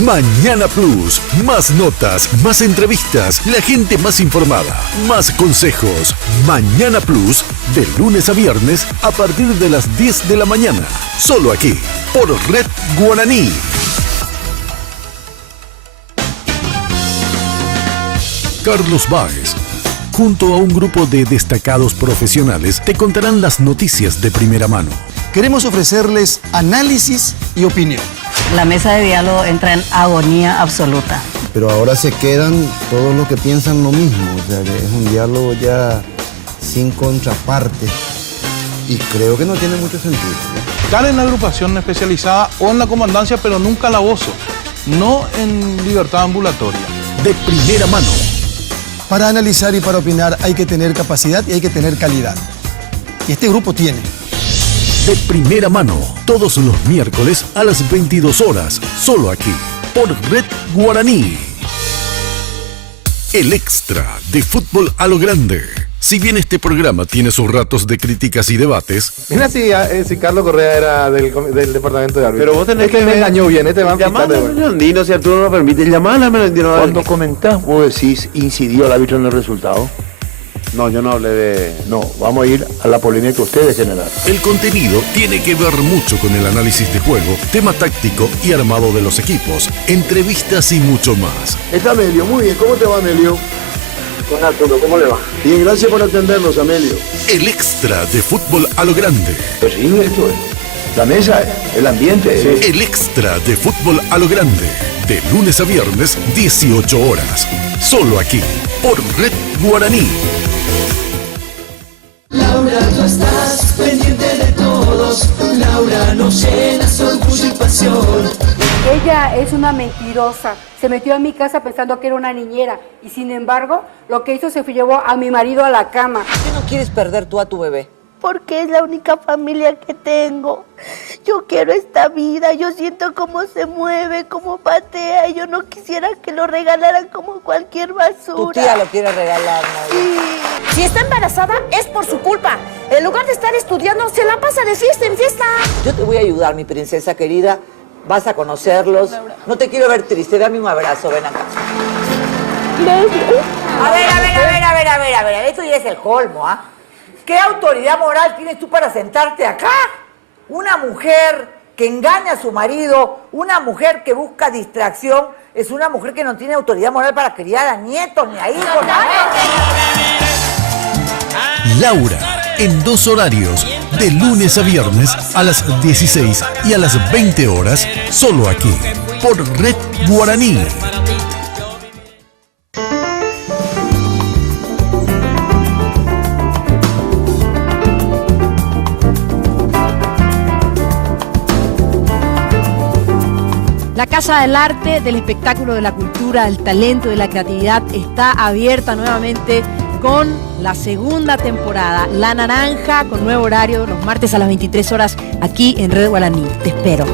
Mañana Plus, más notas, más entrevistas, la gente más informada, más consejos. Mañana Plus, de lunes a viernes a partir de las 10 de la mañana. Solo aquí, por Red Guaraní. Carlos Báez, junto a un grupo de destacados profesionales, te contarán las noticias de primera mano. Queremos ofrecerles análisis y opinión. La mesa de diálogo entra en agonía absoluta. Pero ahora se quedan todos los que piensan lo mismo, o sea, que es un diálogo ya sin contraparte y creo que no tiene mucho sentido, ¿no? Estar en la agrupación especializada o en la comandancia, pero nunca la gozo, no en libertad ambulatoria. De primera mano. Para analizar y para opinar hay que tener capacidad y hay que tener calidad. Y este grupo tiene. De primera mano, todos los miércoles a las 22 horas, solo aquí, por Red Guaraní. El extra de Fútbol a lo Grande. Si bien este programa tiene sus ratos de críticas y debates... Mira si Carlos Correa era del departamento de árbitros. Pero vos tenés que me engañó bien, va a llamar a Andino, si Arturo no lo permite, llamar a Andino. Cuando comentás, vos decís, incidió el árbitro en el resultado. No, yo no hablé de... No, vamos a ir a la polémica que ustedes generaron. El contenido tiene que ver mucho con el análisis de juego, tema táctico y armado de los equipos, entrevistas y mucho más. Está Amelio, muy bien. ¿Cómo te va, Amelio? Con Arturo, ¿cómo le va? Bien, gracias por atendernos, Amelio. El extra de Fútbol a lo Grande. Pues sí, esto es. La mesa, el ambiente. Sí. El extra de Fútbol a lo Grande. De lunes a viernes, 18 horas. Solo aquí, por Red Guaraní. Laura, tú estás pendiente de todos. Laura nos llena su orgullo y pasión. Ella es una mentirosa. Se metió en mi casa pensando que era una niñera y sin embargo lo que hizo se llevó a mi marido a la cama. ¿Por qué no quieres perder tú a tu bebé? Porque es la única familia que tengo. Yo quiero esta vida, yo siento cómo se mueve, cómo patea, y yo no quisiera que lo regalaran como cualquier basura. Tu tía lo quiere regalar, ¿no? Sí. Si está embarazada, es por su culpa. En lugar de estar estudiando, se la pasa de fiesta en fiesta. Yo te voy a ayudar, mi princesa querida. Vas a conocerlos. No te quiero ver triste, dame un abrazo, ven acá. A ver, esto ya es el colmo, ¿ah? ¿Qué autoridad moral tienes tú para sentarte acá? Una mujer que engaña a su marido, una mujer que busca distracción, es una mujer que no tiene autoridad moral para criar a nietos ni a hijos. Laura, en 2 horarios, de lunes a viernes a las 16 y a las 20 horas, solo aquí, por Red Guaraní. La Casa del Arte, del Espectáculo, de la Cultura, del Talento, de la Creatividad está abierta nuevamente con la segunda temporada, La Naranja, con nuevo horario, los martes a las 23 horas, aquí en Red Guaraní. Te espero.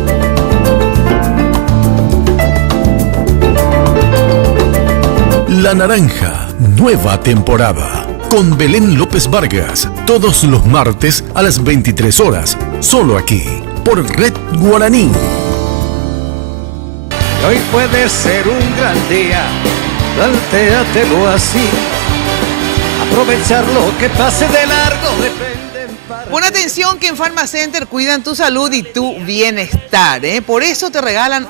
La Naranja, nueva temporada. Con Belén López Vargas, todos los martes a las 23 horas, solo aquí, por Red Guaraní. Hoy puede ser un gran día, plantéatelo así. Aprovechar lo que pase de largo depende. Pon atención que en Pharmacenter cuidan tu salud y tu bienestar, ¿eh? Por eso te regalan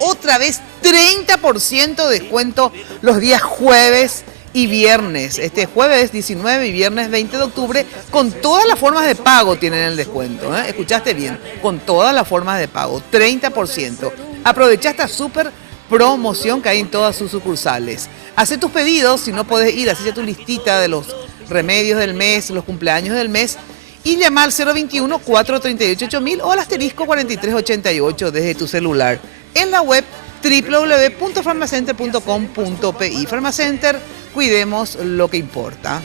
otra vez 30% de descuento los días jueves y viernes. Este jueves 19 y viernes 20 de octubre, con todas las formas de pago tienen el descuento, ¿eh? Escuchaste bien, con todas las formas de pago, 30%. Aprovecha esta súper promoción que hay en todas sus sucursales. Haz tus pedidos, si no puedes ir, haz tu listita de los remedios del mes, los cumpleaños del mes, y llama al 021-438-8000 o al asterisco 4388 desde tu celular. En la web www.farmacenter.com.pi. Farmacenter, cuidemos lo que importa.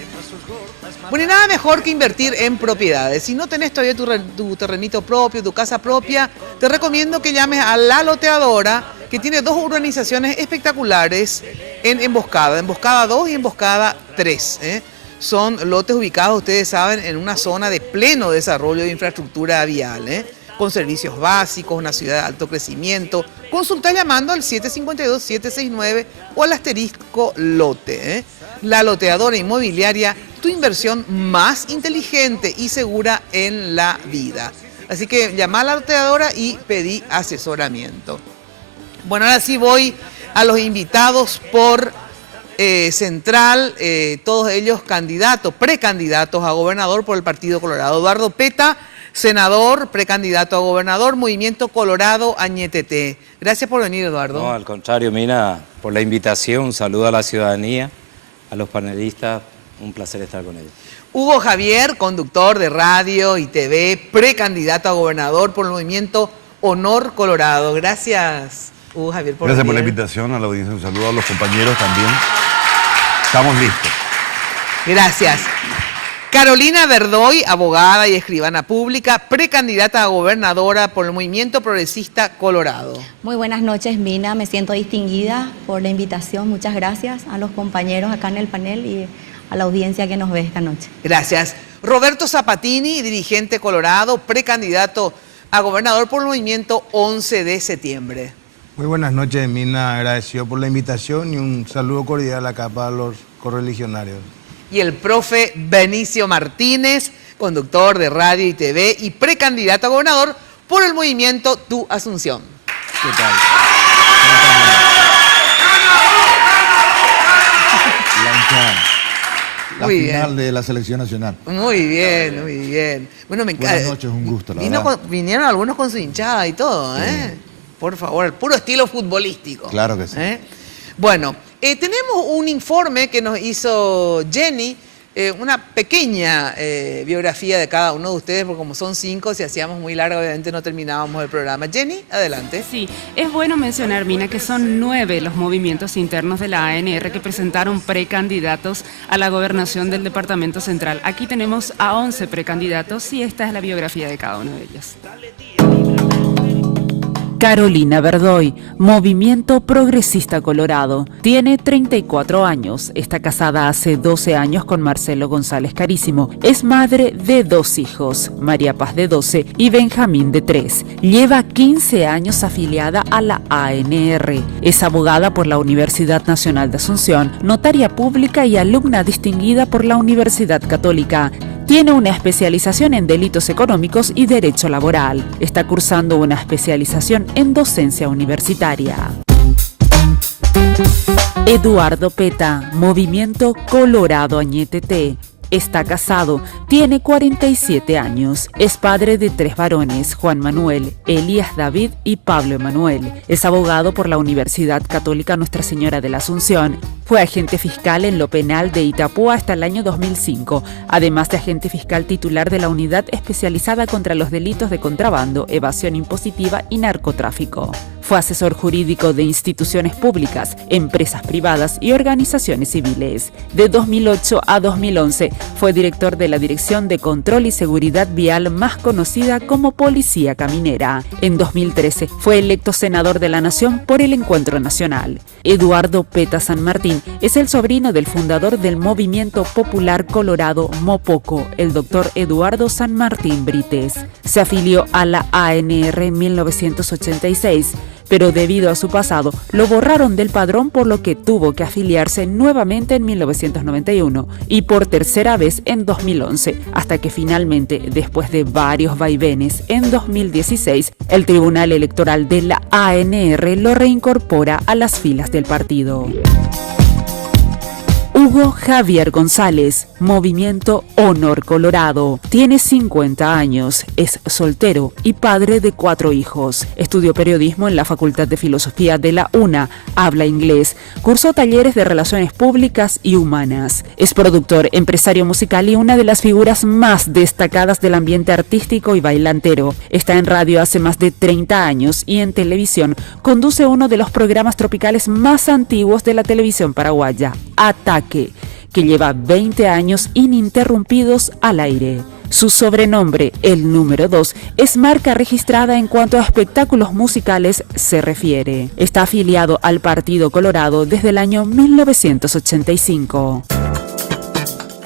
Bueno, y nada mejor que invertir en propiedades. Si no tenés todavía tu terrenito propio, tu casa propia, te recomiendo que llames a La Loteadora, que tiene 2 urbanizaciones espectaculares en Emboscada, Emboscada 2 y Emboscada 3. Son lotes ubicados, ustedes saben, en una zona de pleno desarrollo de infraestructura vial, con servicios básicos, una ciudad de alto crecimiento. Consulta llamando al 752-769 o al asterisco lote. La Loteadora Inmobiliaria, tu inversión más inteligente y segura en la vida. Así que llama a La Loteadora y pedí asesoramiento. Bueno, ahora sí voy a los invitados por Central, todos ellos precandidatos a gobernador por el Partido Colorado. Eduardo Peta, senador, precandidato a gobernador, Movimiento Colorado Añetete. Gracias por venir, Eduardo. No, al contrario, Mina, por la invitación, un saludo a la ciudadanía, a los panelistas, un placer estar con ellos. Hugo Javier, conductor de radio y TV, precandidato a gobernador por el Movimiento Honor Colorado. Gracias, Hugo Javier, por venir. Gracias por la invitación, a la audiencia, un saludo a los compañeros también. Estamos listos. Gracias. Carolina Verdoy, abogada y escribana pública, precandidata a gobernadora por el Movimiento Progresista Colorado. Muy buenas noches, Mina. Me siento distinguida por la invitación. Muchas gracias a los compañeros acá en el panel y a la audiencia que nos ve esta noche. Gracias. Roberto Zapatini, dirigente colorado, precandidato a gobernador por el Movimiento 11 de septiembre. Muy buenas noches, Mina. Agradecido por la invitación y un saludo cordial acá para los correligionarios. Y el profe Benicio Martínez, conductor de radio y TV y precandidato a gobernador por el Movimiento Tu Asunción. ¿Qué tal? La Muy final bien. de la selección nacional. Muy bien, muy bien. Bueno, me encanta. Buenas noches, un gusto, la verdad. Vinieron algunos con su hinchada y todo, ¿eh? Por favor, el puro estilo futbolístico. Claro que sí. Bueno, tenemos un informe que nos hizo Jenny, una pequeña biografía de cada uno de ustedes, porque como son 5, si hacíamos muy largo, obviamente no terminábamos el programa. Jenny, adelante. Sí, es bueno mencionar, Mina, que son 9 los movimientos internos de la ANR que presentaron precandidatos a la gobernación del Departamento Central. Aquí tenemos a 11 precandidatos y esta es la biografía de cada uno de ellos. Carolina Verdoy, Movimiento Progresista Colorado. Tiene 34 años. Está casada hace 12 años con Marcelo González Carísimo. Es madre de 2 hijos, María Paz de 12 y Benjamín de 3. Lleva 15 años afiliada a la ANR. Es abogada por la Universidad Nacional de Asunción, notaria pública y alumna distinguida por la Universidad Católica. Tiene una especialización en delitos económicos y derecho laboral. Está cursando una especialización en docencia universitaria. Eduardo Peta, Movimiento Colorado Añetete. Está casado, tiene 47 años, es padre de 3 varones, Juan Manuel, Elías David y Pablo Emanuel. Es abogado por la Universidad Católica Nuestra Señora de la Asunción. Fue agente fiscal en lo penal de Itapúa hasta el año 2005, además de agente fiscal titular de la Unidad Especializada contra los Delitos de Contrabando, Evasión Impositiva y Narcotráfico. Fue asesor jurídico de instituciones públicas, empresas privadas y organizaciones civiles. De 2008 a 2011 fue director de la Dirección de Control y Seguridad Vial más conocida como Policía Caminera. En 2013 fue electo senador de la Nación por el Encuentro Nacional. Eduardo Peta San Martín es el sobrino del fundador del Movimiento Popular Colorado Mopoco, el doctor Eduardo San Martín Brites. Se afilió a la ANR en 1986, pero debido a su pasado lo borraron del padrón, por lo que tuvo que afiliarse nuevamente en 1991 y por tercera vez en 2011, hasta que finalmente, después de varios vaivenes, en 2016, el Tribunal Electoral de la ANR lo reincorpora a las filas del partido. Hugo Javier González, Movimiento Honor Colorado. Tiene 50 años, es soltero y padre de 4 hijos. Estudió periodismo en la Facultad de Filosofía de la UNA, habla inglés, cursó talleres de relaciones públicas y humanas. Es productor, empresario musical y una de las figuras más destacadas del ambiente artístico y bailantero. Está en radio hace más de 30 años y en televisión conduce uno de los programas tropicales más antiguos de la televisión paraguaya, Ataque, que lleva 20 años ininterrumpidos al aire. Su sobrenombre, el número 2, es marca registrada en cuanto a espectáculos musicales se refiere. Está afiliado al Partido Colorado desde el año 1985.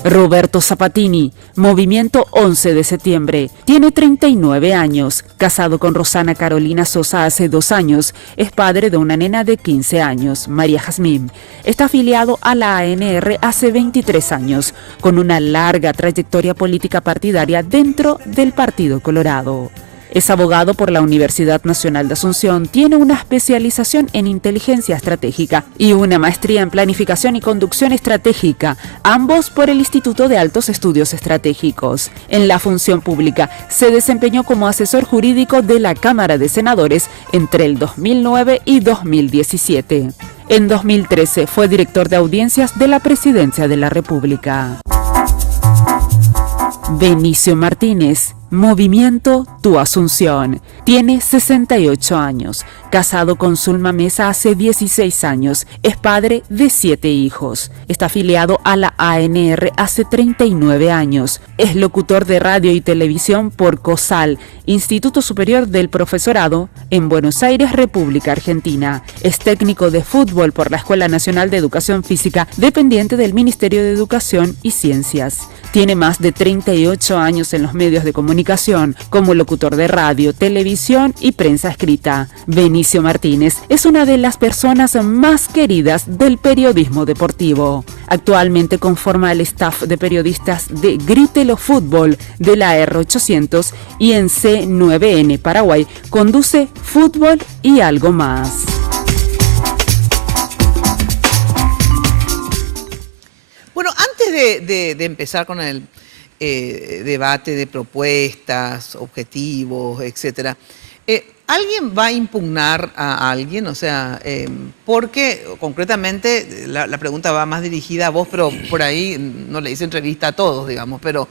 Roberto Zapatini, Movimiento 11 de septiembre. Tiene 39 años, casado con Rosana Carolina Sosa hace 2 años. Es padre de una nena de 15 años, María Jazmín. Está afiliado a la ANR hace 23 años, con una larga trayectoria política partidaria dentro del Partido Colorado. Es abogado por la Universidad Nacional de Asunción, tiene una especialización en inteligencia estratégica y una maestría en planificación y conducción estratégica, ambos por el Instituto de Altos Estudios Estratégicos. En la función pública se desempeñó como asesor jurídico de la Cámara de Senadores entre el 2009 y 2017. En 2013 fue director de audiencias de la Presidencia de la República. Benicio Martínez, Movimiento Tu Asunción. Tiene 68 años, casado con Zulma Mesa hace 16 años, es padre de 7 hijos. Está afiliado a la ANR hace 39 años. Es locutor de radio y televisión por COSAL, Instituto Superior del Profesorado, en Buenos Aires, República Argentina. Es técnico de fútbol por la Escuela Nacional de Educación Física, dependiente del Ministerio de Educación y Ciencias. Tiene más de 38 años en los medios de comunicación, como locutor de radio, televisión y prensa escrita. Benicio Martínez es una de las personas más queridas del periodismo deportivo. Actualmente conforma el staff de periodistas de Grítelo Fútbol de la R800 y en C9N Paraguay conduce Fútbol y algo más. Bueno, antes de empezar con el debate de propuestas, objetivos, etcétera, ¿alguien va a impugnar a alguien? O sea, porque concretamente la pregunta va más dirigida a vos, pero por ahí no le hice entrevista a todos, digamos, pero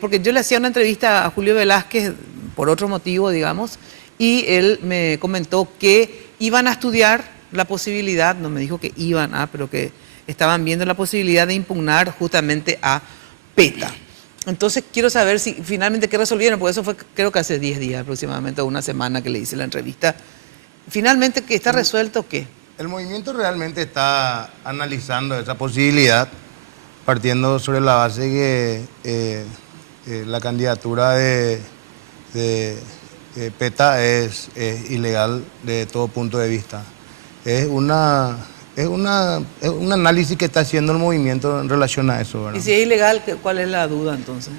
porque yo le hacía una entrevista a Julio Velázquez por otro motivo, digamos, y él me comentó que iban a estudiar la posibilidad, no me dijo que iban a, pero que estaban viendo la posibilidad de impugnar justamente a PETA. Entonces quiero saber si finalmente qué resolvieron, porque eso fue creo que hace 10 días aproximadamente, o una semana que le hice la entrevista. Finalmente, ¿qué está resuelto o qué? El movimiento realmente está analizando esa posibilidad, partiendo sobre la base que la candidatura de PETA es ilegal de todo punto de vista. Es un análisis que está haciendo el movimiento en relación a eso, ¿verdad? Y si es ilegal, ¿cuál es la duda entonces?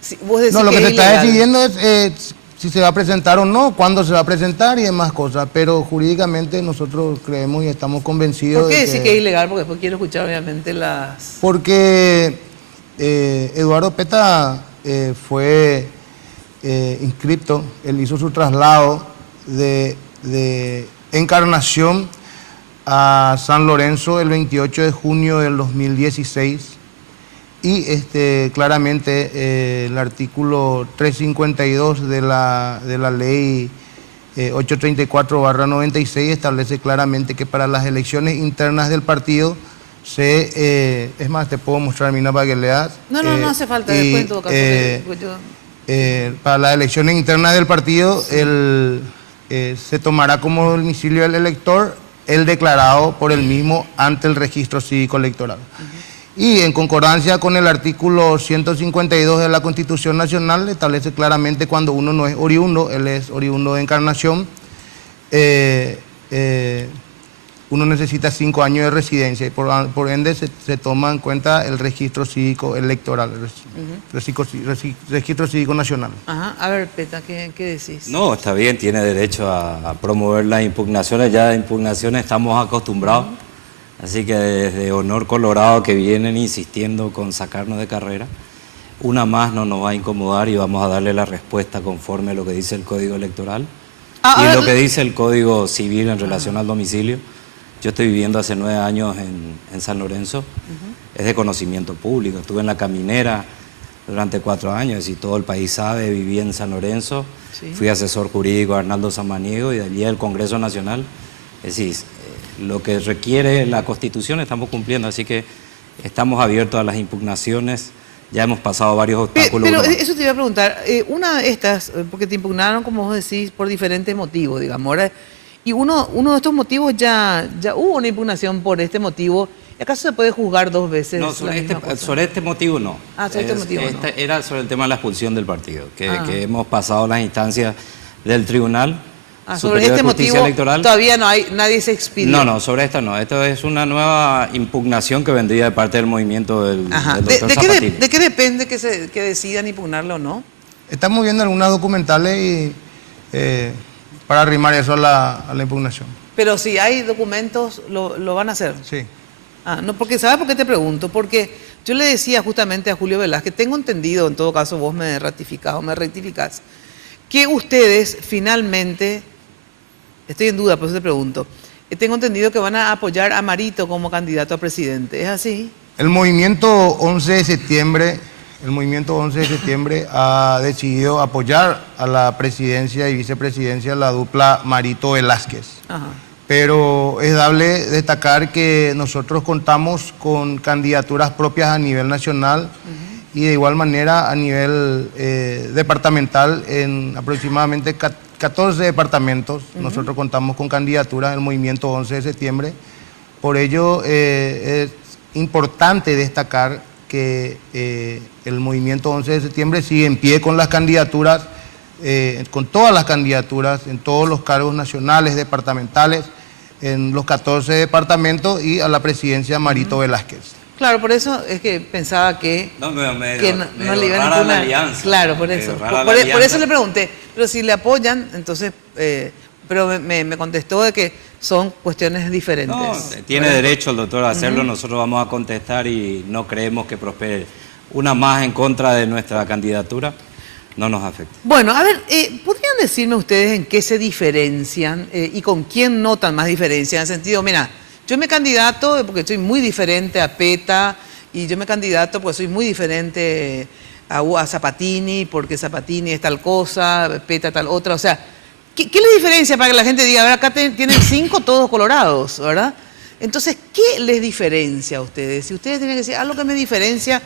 Si vos decís no, lo que se ilegal, está decidiendo es si se va a presentar o no, cuándo se va a presentar y demás cosas, pero jurídicamente nosotros creemos y estamos convencidos. ¿Por qué de decir que es ilegal? Porque después quiero escuchar obviamente las... Porque Eduardo Peta fue inscripto, él hizo su traslado de Encarnación a San Lorenzo el 28 de junio del 2016 y claramente el artículo 352 de la ley 834/96 establece claramente que para las elecciones internas del partido es más, te puedo mostrar, Mina, para que leas. No hace falta, después en todo caso. Para las elecciones internas del partido se tomará como domicilio del elector el declarado por él mismo ante el registro cívico electoral. Y en concordancia con el artículo 152 de la Constitución Nacional, establece claramente cuando uno no es oriundo, él es oriundo de Encarnación, uno necesita 5 años de residencia y por ende se toma en cuenta el registro cívico electoral, registro cívico nacional. Ajá. A ver, Peta, ¿qué decís? No, está bien, tiene derecho a promover las impugnaciones. Ya de impugnaciones estamos acostumbrados. Así que desde Honor Colorado, que vienen insistiendo con sacarnos de carrera, una más no nos va a incomodar y vamos a darle la respuesta conforme a lo que dice el Código Electoral y lo que dice el Código Civil en relación al domicilio. Yo estoy viviendo hace 9 años en San Lorenzo, es de conocimiento público. Estuve en La Caminera durante 4 años, y todo el país sabe, viví en San Lorenzo, fui asesor jurídico de Arnaldo Samaniego y de allí al Congreso Nacional. Es decir, lo que requiere la Constitución estamos cumpliendo, así que estamos abiertos a las impugnaciones. Ya hemos pasado varios obstáculos. Pero eso te iba a preguntar, una de estas, porque te impugnaron, como vos decís, por diferentes motivos, digamos, ¿verdad? Y uno de estos motivos ya hubo una impugnación por este motivo. ¿Acaso se puede juzgar 2 veces? No, sobre este motivo no. Sobre este motivo no. Era sobre el tema de la expulsión del partido, que hemos pasado las instancias del Tribunal sobre este motivo electoral. Todavía nadie se expidió. No, sobre esto no. Esto es una nueva impugnación que vendría de parte del movimiento del doctor Zapatini. ¿De qué depende que decidan impugnarlo o no? Estamos viendo algunas documentales y para arrimar eso a la impugnación. Pero si hay documentos, ¿lo van a hacer? Sí. No, porque ¿sabes por qué te pregunto? Porque yo le decía justamente a Julio Velázquez, tengo entendido, en todo caso vos me rectificás, que ustedes finalmente, estoy en duda, por eso te pregunto, tengo entendido que van a apoyar a Marito como candidato a presidente, ¿es así? El movimiento 11 de septiembre ha decidido apoyar a la presidencia y vicepresidencia la dupla Marito Velázquez. Pero es dable destacar que nosotros contamos con candidaturas propias a nivel nacional y de igual manera a nivel departamental en aproximadamente 14 departamentos. Nosotros contamos con candidaturas del movimiento 11 de septiembre. Por ello es importante destacar que el movimiento 11 de septiembre sigue en pie con las candidaturas, con todas las candidaturas, en todos los cargos nacionales, departamentales, en los 14 departamentos y a la presidencia Marito Velázquez. Claro, por eso es que pensaba que no le iban a impugnar. Alianza. Claro, por eso. Por eso le pregunté. Pero si le apoyan, entonces... pero me contestó de que son cuestiones diferentes. No, tiene derecho el doctor a hacerlo, nosotros vamos a contestar y no creemos que prospere. Una más en contra de nuestra candidatura no nos afecta. Bueno, a ver, ¿podrían decirme ustedes en qué se diferencian y con quién notan más diferencia? En el sentido, mira, yo me candidato porque soy muy diferente a PETA y yo me candidato porque soy muy diferente a Zapatini porque Zapatini es tal cosa, PETA tal otra, o sea... ¿Qué les diferencia para que la gente diga, a ver, acá tienen 5 todos colorados, ¿verdad? Entonces, ¿qué les diferencia a ustedes? Si ustedes tienen que decir algo que me diferencia,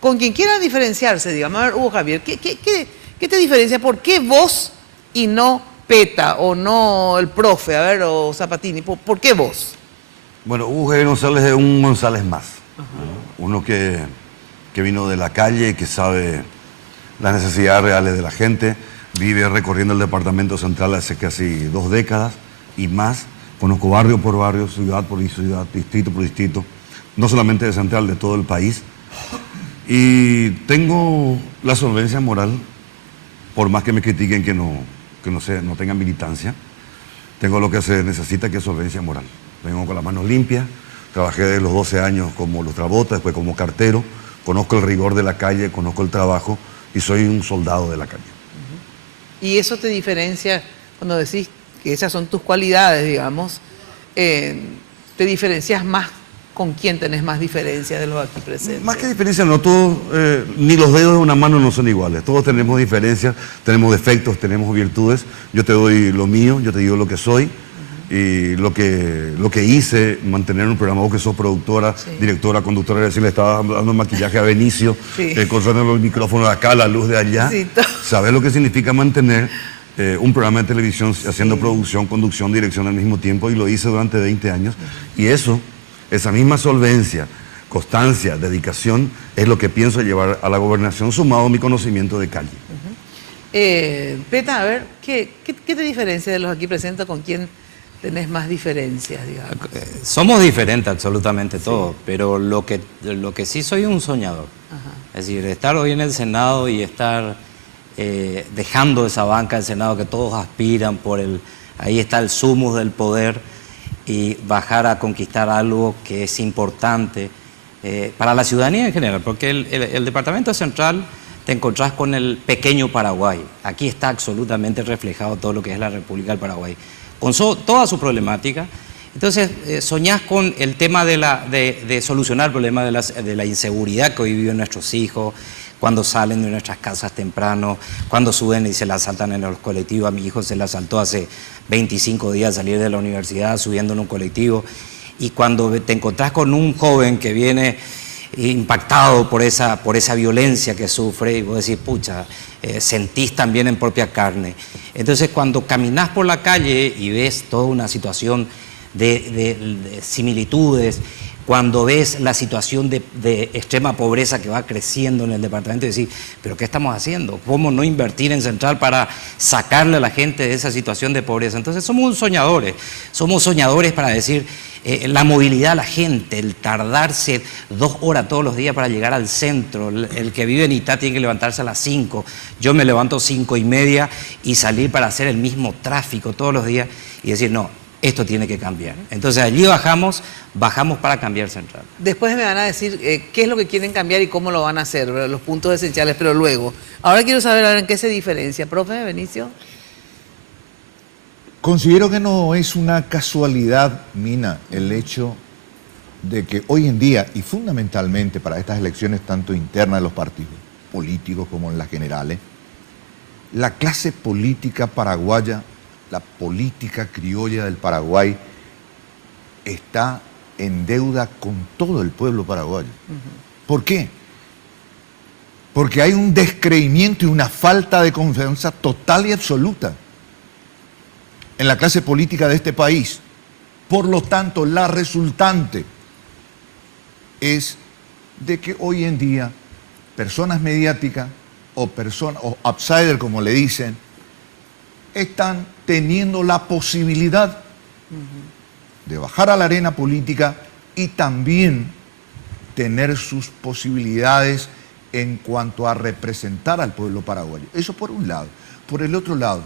con quien quieran diferenciarse, digamos, a ver, Hugo Javier, ¿qué te diferencia? ¿Por qué vos y no PETA o no el profe, a ver, o Zapatini? ¿Por qué vos? Bueno, Hugo Javier González es un González más. Uno que vino de la calle, que sabe las necesidades reales de la gente. Vive recorriendo el departamento central hace casi 2 décadas y más. Conozco barrio por barrio, ciudad por ciudad, distrito por distrito, no solamente de Central, de todo el país. Y tengo la solvencia moral, por más que me critiquen que no tengan militancia, tengo lo que se necesita, que es solvencia moral. Vengo con las manos limpias, trabajé desde los 12 años como lustrabota, después como cartero, conozco el rigor de la calle, conozco el trabajo y soy un soldado de la calle. Y eso te diferencia, cuando decís que esas son tus cualidades, digamos, te diferencias más con quién tenés más diferencia de los aquí presentes. Más que diferencia, no todos, ni los dedos de una mano no son iguales. Todos tenemos diferencias, tenemos defectos, tenemos virtudes. Yo te doy lo mío, yo te digo lo que soy y lo que hice, mantener un programa, vos que sos productora, directora, conductora, es decir, le estaba dando maquillaje a Benicio, con los micrófonos de acá, la luz de allá. ¿Sabes lo que significa mantener un programa de televisión haciendo producción, conducción, dirección al mismo tiempo? Y lo hice durante 20 años. Y esa misma solvencia, constancia, dedicación, es lo que pienso llevar a la gobernación, sumado a mi conocimiento de calle. Peta, a ver, ¿qué te diferencia de los aquí presentes? ¿Con quién tenés más diferencias, digamos? Somos diferentes absolutamente todos, pero lo que sí soy un soñador. Es decir, estar hoy en el Senado y estar dejando esa banca del Senado que todos aspiran ahí está el sumus del poder. y bajar a conquistar algo que es importante para la ciudadanía en general, porque el Departamento Central te encontrás con el pequeño Paraguay. Aquí está absolutamente reflejado todo lo que es la República del Paraguay, con toda su problemática. Entonces, soñás con el tema de solucionar el problema de la inseguridad que hoy viven nuestros hijos, cuando salen de nuestras casas temprano, cuando suben y se la asaltan en los colectivos. A mi hijo se le asaltó hace 25 días salir de la universidad subiendo en un colectivo. Y cuando te encontrás con un joven que viene impactado por esa violencia que sufre, y vos decís, pucha, sentís también en propia carne. Entonces, cuando caminás por la calle y ves toda una situación de similitudes, cuando ves la situación de extrema pobreza que va creciendo en el departamento, y decís, ¿pero qué estamos haciendo? ¿Cómo no invertir en Central para sacarle a la gente de esa situación de pobreza? Entonces somos soñadores para decir, la movilidad de la gente, el tardarse 2 horas todos los días para llegar al centro, el que vive en Itá tiene que levantarse a las 5, yo me levanto 5:30 y salir para hacer el mismo tráfico todos los días y decir, no, esto tiene que cambiar. Entonces allí bajamos para cambiar Central. Después me van a decir qué es lo que quieren cambiar y cómo lo van a hacer, ¿verdad? Los puntos esenciales, pero luego. Ahora quiero saber en qué se diferencia. Profe Benicio. Considero que no es una casualidad, Mina, el hecho de que hoy en día, y fundamentalmente para estas elecciones tanto internas de los partidos políticos como en las generales, la clase política paraguaya, la política criolla del Paraguay, está en deuda con todo el pueblo paraguayo. ¿Por qué? Porque hay un descreimiento y una falta de confianza total y absoluta en la clase política de este país. Por lo tanto, la resultante es de que hoy en día personas mediáticas o outsiders, como le dicen, están teniendo la posibilidad de bajar a la arena política y también tener sus posibilidades en cuanto a representar al pueblo paraguayo. Eso por un lado. Por el otro lado,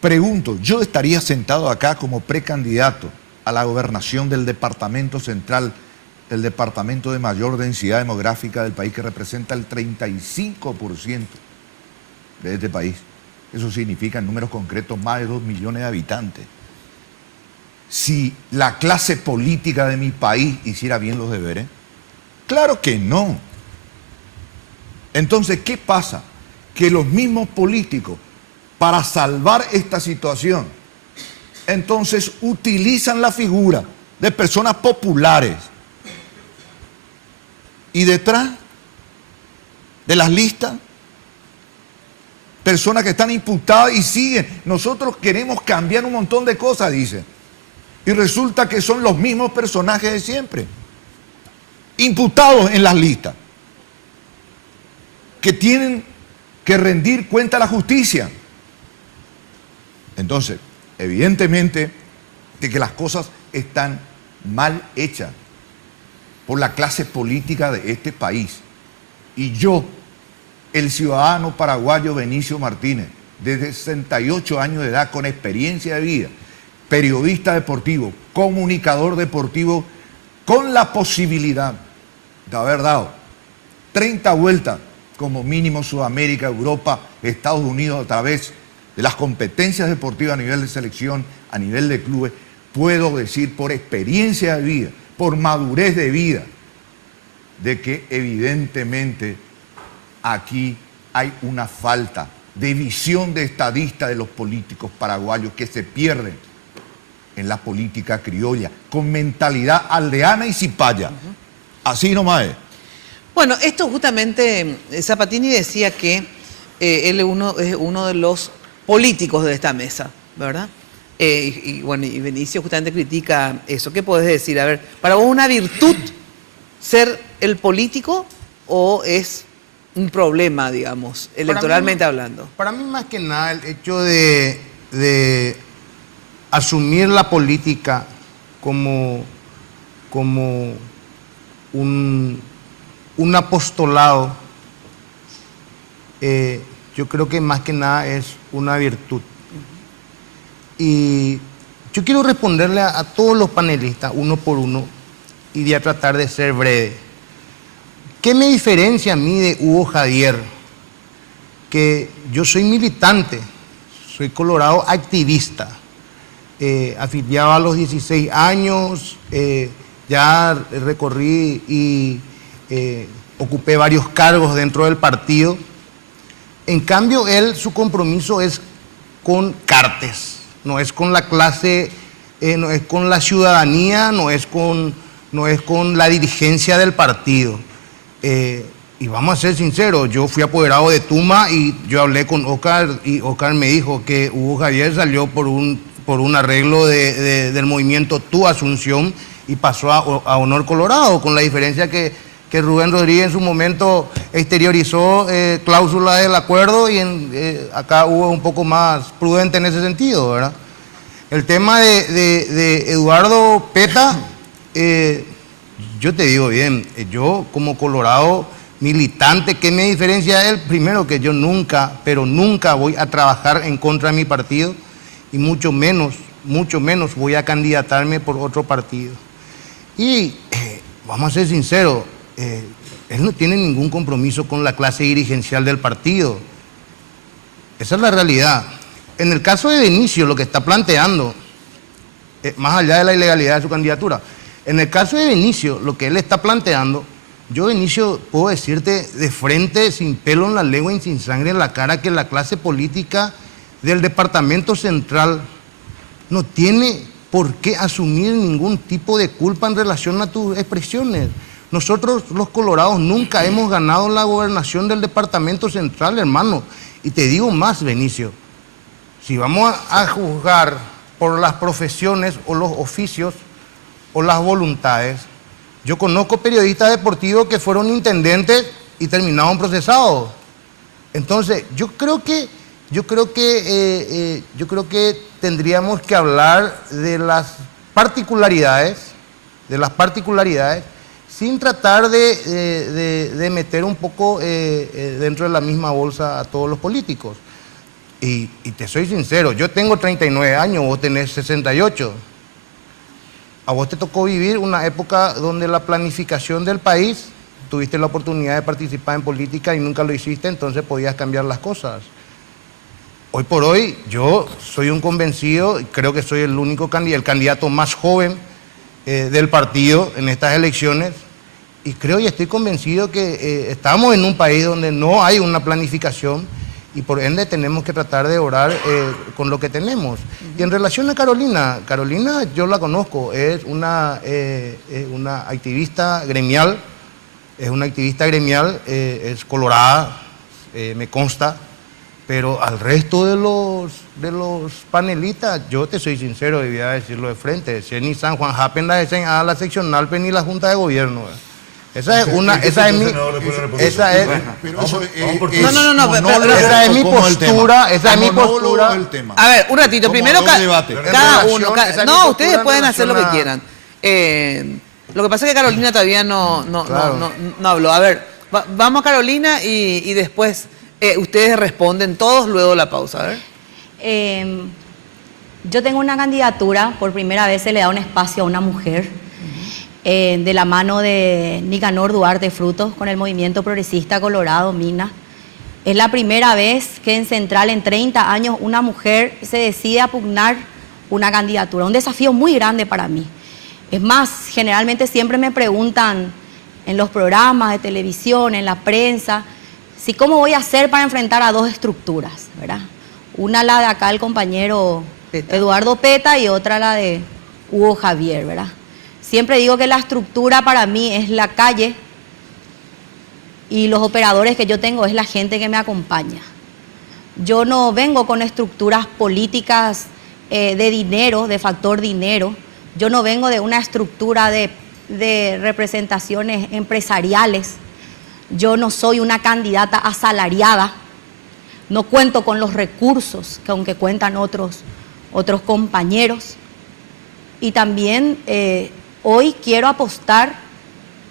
pregunto, yo estaría sentado acá como precandidato a la gobernación del Departamento Central, el departamento de mayor densidad demográfica del país, que representa el 35% de este país. Eso significa en números concretos más de 2 millones de habitantes. Si la clase política de mi país hiciera bien los deberes, claro que no. Entonces, ¿qué pasa? Que los mismos políticos, para salvar esta situación, entonces utilizan la figura de personas populares y detrás de las listas, personas que están imputadas y siguen. Nosotros queremos cambiar un montón de cosas, dicen. Y resulta que son los mismos personajes de siempre, imputados en las listas, que tienen que rendir cuenta a la justicia. Entonces, evidentemente, de que las cosas están mal hechas por la clase política de este país. Y yo, el ciudadano paraguayo Benicio Martínez, de 68 años de edad, con experiencia de vida, periodista deportivo, comunicador deportivo, con la posibilidad de haber dado 30 vueltas como mínimo Sudamérica, Europa, Estados Unidos, a través de las competencias deportivas a nivel de selección, a nivel de clubes, puedo decir por experiencia de vida, por madurez de vida, de que evidentemente aquí hay una falta de visión de estadista de los políticos paraguayos que se pierden en la política criolla, con mentalidad aldeana y cipaya. Así nomás es. Bueno, esto justamente, Zapatini decía que él es uno de los políticos de esta mesa, ¿verdad? Bueno, y Benicio justamente critica eso. ¿Qué podés decir? A ver, ¿para vos una virtud ser el político o es un problema, digamos, electoralmente hablando? Para mí, más que nada, el hecho de asumir la política como un apostolado, yo creo que más que nada es una virtud. Y Yo quiero responderle a todos los panelistas, uno por uno, y voy a tratar de ser breve. ¿Qué me diferencia a mí de Hugo Javier? Que yo soy militante, soy colorado activista, afiliado a los 16 años, ya recorrí y ocupé varios cargos dentro del partido. En cambio, él, su compromiso es con Cartes, no es con la clase, no es con la ciudadanía, no es con la dirigencia del partido. Y vamos a ser sinceros, yo fui apoderado de Tuma y yo hablé con Oscar y Oscar me dijo que Hugo Javier salió por un arreglo del movimiento Tu Asunción y pasó a Honor Colorado, con la diferencia que Rubén Rodríguez en su momento exteriorizó cláusulas del acuerdo y acá hubo un poco más prudente en ese sentido, ¿verdad? El tema de Eduardo Peta, yo te digo bien, yo como colorado militante, ¿qué me diferencia de él? Primero que yo nunca, pero nunca voy a trabajar en contra de mi partido y mucho menos voy a candidatarme por otro partido. Y vamos a ser sinceros, él no tiene ningún compromiso con la clase dirigencial del partido. Esa es la realidad. En el caso de Benicio, lo que está planteando, más allá de la ilegalidad de su candidatura, en el caso de Benicio, lo que él está planteando, yo, Benicio, puedo decirte de frente, sin pelo en la lengua y sin sangre en la cara, que la clase política del Departamento Central no tiene por qué asumir ningún tipo de culpa en relación a tus expresiones. Nosotros, los colorados, nunca hemos ganado la gobernación del Departamento Central, hermano. Y te digo más, Benicio, si vamos a juzgar por las profesiones o los oficios o las voluntades, yo conozco periodistas deportivos que fueron intendentes y terminaron procesados. Entonces, yo creo que tendríamos que hablar de las particularidades, sin tratar de meter un poco dentro de la misma bolsa a todos los políticos. Y te soy sincero, yo tengo 39 años, vos tenés 68. A vos te tocó vivir una época donde la planificación del país, tuviste la oportunidad de participar en política y nunca lo hiciste, entonces podías cambiar las cosas. Hoy por hoy, yo soy un convencido, creo que soy el candidato más joven del partido en estas elecciones, y creo y estoy convencido que estamos en un país donde no hay una planificación y por ende tenemos que tratar de orar con lo que tenemos. Y en relación a Carolina yo la conozco, es una activista gremial, es colorada, me consta, pero al resto de los panelistas, yo te soy sincero y voy a decirlo de frente, si ni San Juan Japen a la seccional, pero ni la Junta de Gobierno. Esa es mi postura. A ver, un ratito, primero cada uno. No, ustedes pueden hacer lo que quieran. Lo que pasa es que Carolina todavía no habló. A ver, vamos a Carolina y después ustedes responden todos luego de la pausa. A ver. Yo tengo una candidatura, por primera vez se le da un espacio a una mujer. De la mano de Nicanor Duarte Frutos con el Movimiento Progresista Colorado, MINA. Es la primera vez que en Central, en 30 años, una mujer se decide a pugnar una candidatura. Un desafío muy grande para mí. Es más, generalmente siempre me preguntan en los programas de televisión, en la prensa, si cómo voy a hacer para enfrentar a dos estructuras, ¿verdad? Una la de acá el compañero Eduardo Peta y otra la de Hugo Javier, ¿verdad? Siempre digo que la estructura para mí es la calle y los operadores que yo tengo es la gente que me acompaña. Yo no vengo con estructuras políticas de dinero, de factor dinero. Yo no vengo de una estructura de representaciones empresariales. Yo no soy una candidata asalariada. No cuento con los recursos que aunque cuentan otros compañeros. Y también hoy quiero apostar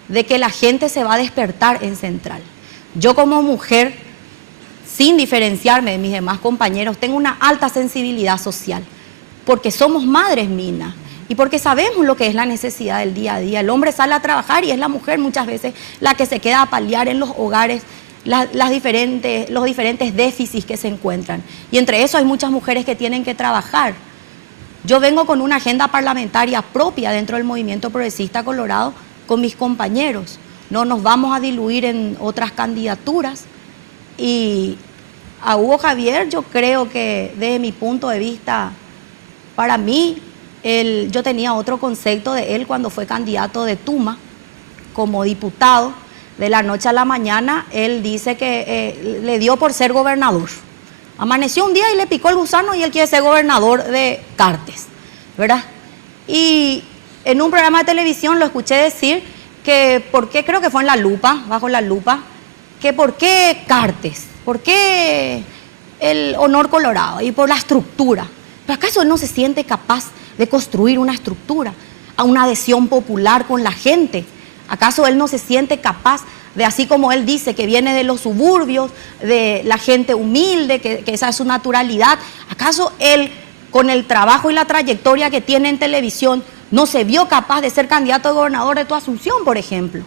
de que la gente se va a despertar en Central. Yo como mujer, sin diferenciarme de mis demás compañeros, tengo una alta sensibilidad social. porque somos madres, Mina, y porque sabemos lo que es la necesidad del día a día. El hombre sale a trabajar y es la mujer muchas veces la que se queda a paliar en los hogares los diferentes déficits que se encuentran. Y entre eso hay muchas mujeres que tienen que trabajar. Yo vengo con una agenda parlamentaria propia dentro del Movimiento Progresista Colorado con mis compañeros. No nos vamos a diluir en otras candidaturas. Y a Hugo Javier, yo creo que desde mi punto de vista, para mí, yo tenía otro concepto de él cuando fue candidato de Tuma como diputado. De la noche a la mañana, él dice que le dio por ser gobernador. Amaneció un día y le picó el gusano y él quiere ser gobernador de Cartes, ¿verdad? Y en un programa de televisión lo escuché decir que, ¿por qué? Creo que fue en La Lupa, bajo La Lupa, que ¿por qué Cartes? ¿Por qué el honor colorado? Y por la estructura. ¿Pero acaso él no se siente capaz de construir una estructura, a una adhesión popular con la gente? ¿Acaso él no se siente capaz de, así como él dice, que viene de los suburbios, de la gente humilde, que esa es su naturalidad? ¿Acaso él, con el trabajo y la trayectoria que tiene en televisión, no se vio capaz de ser candidato a gobernador de tu Asunción, por ejemplo?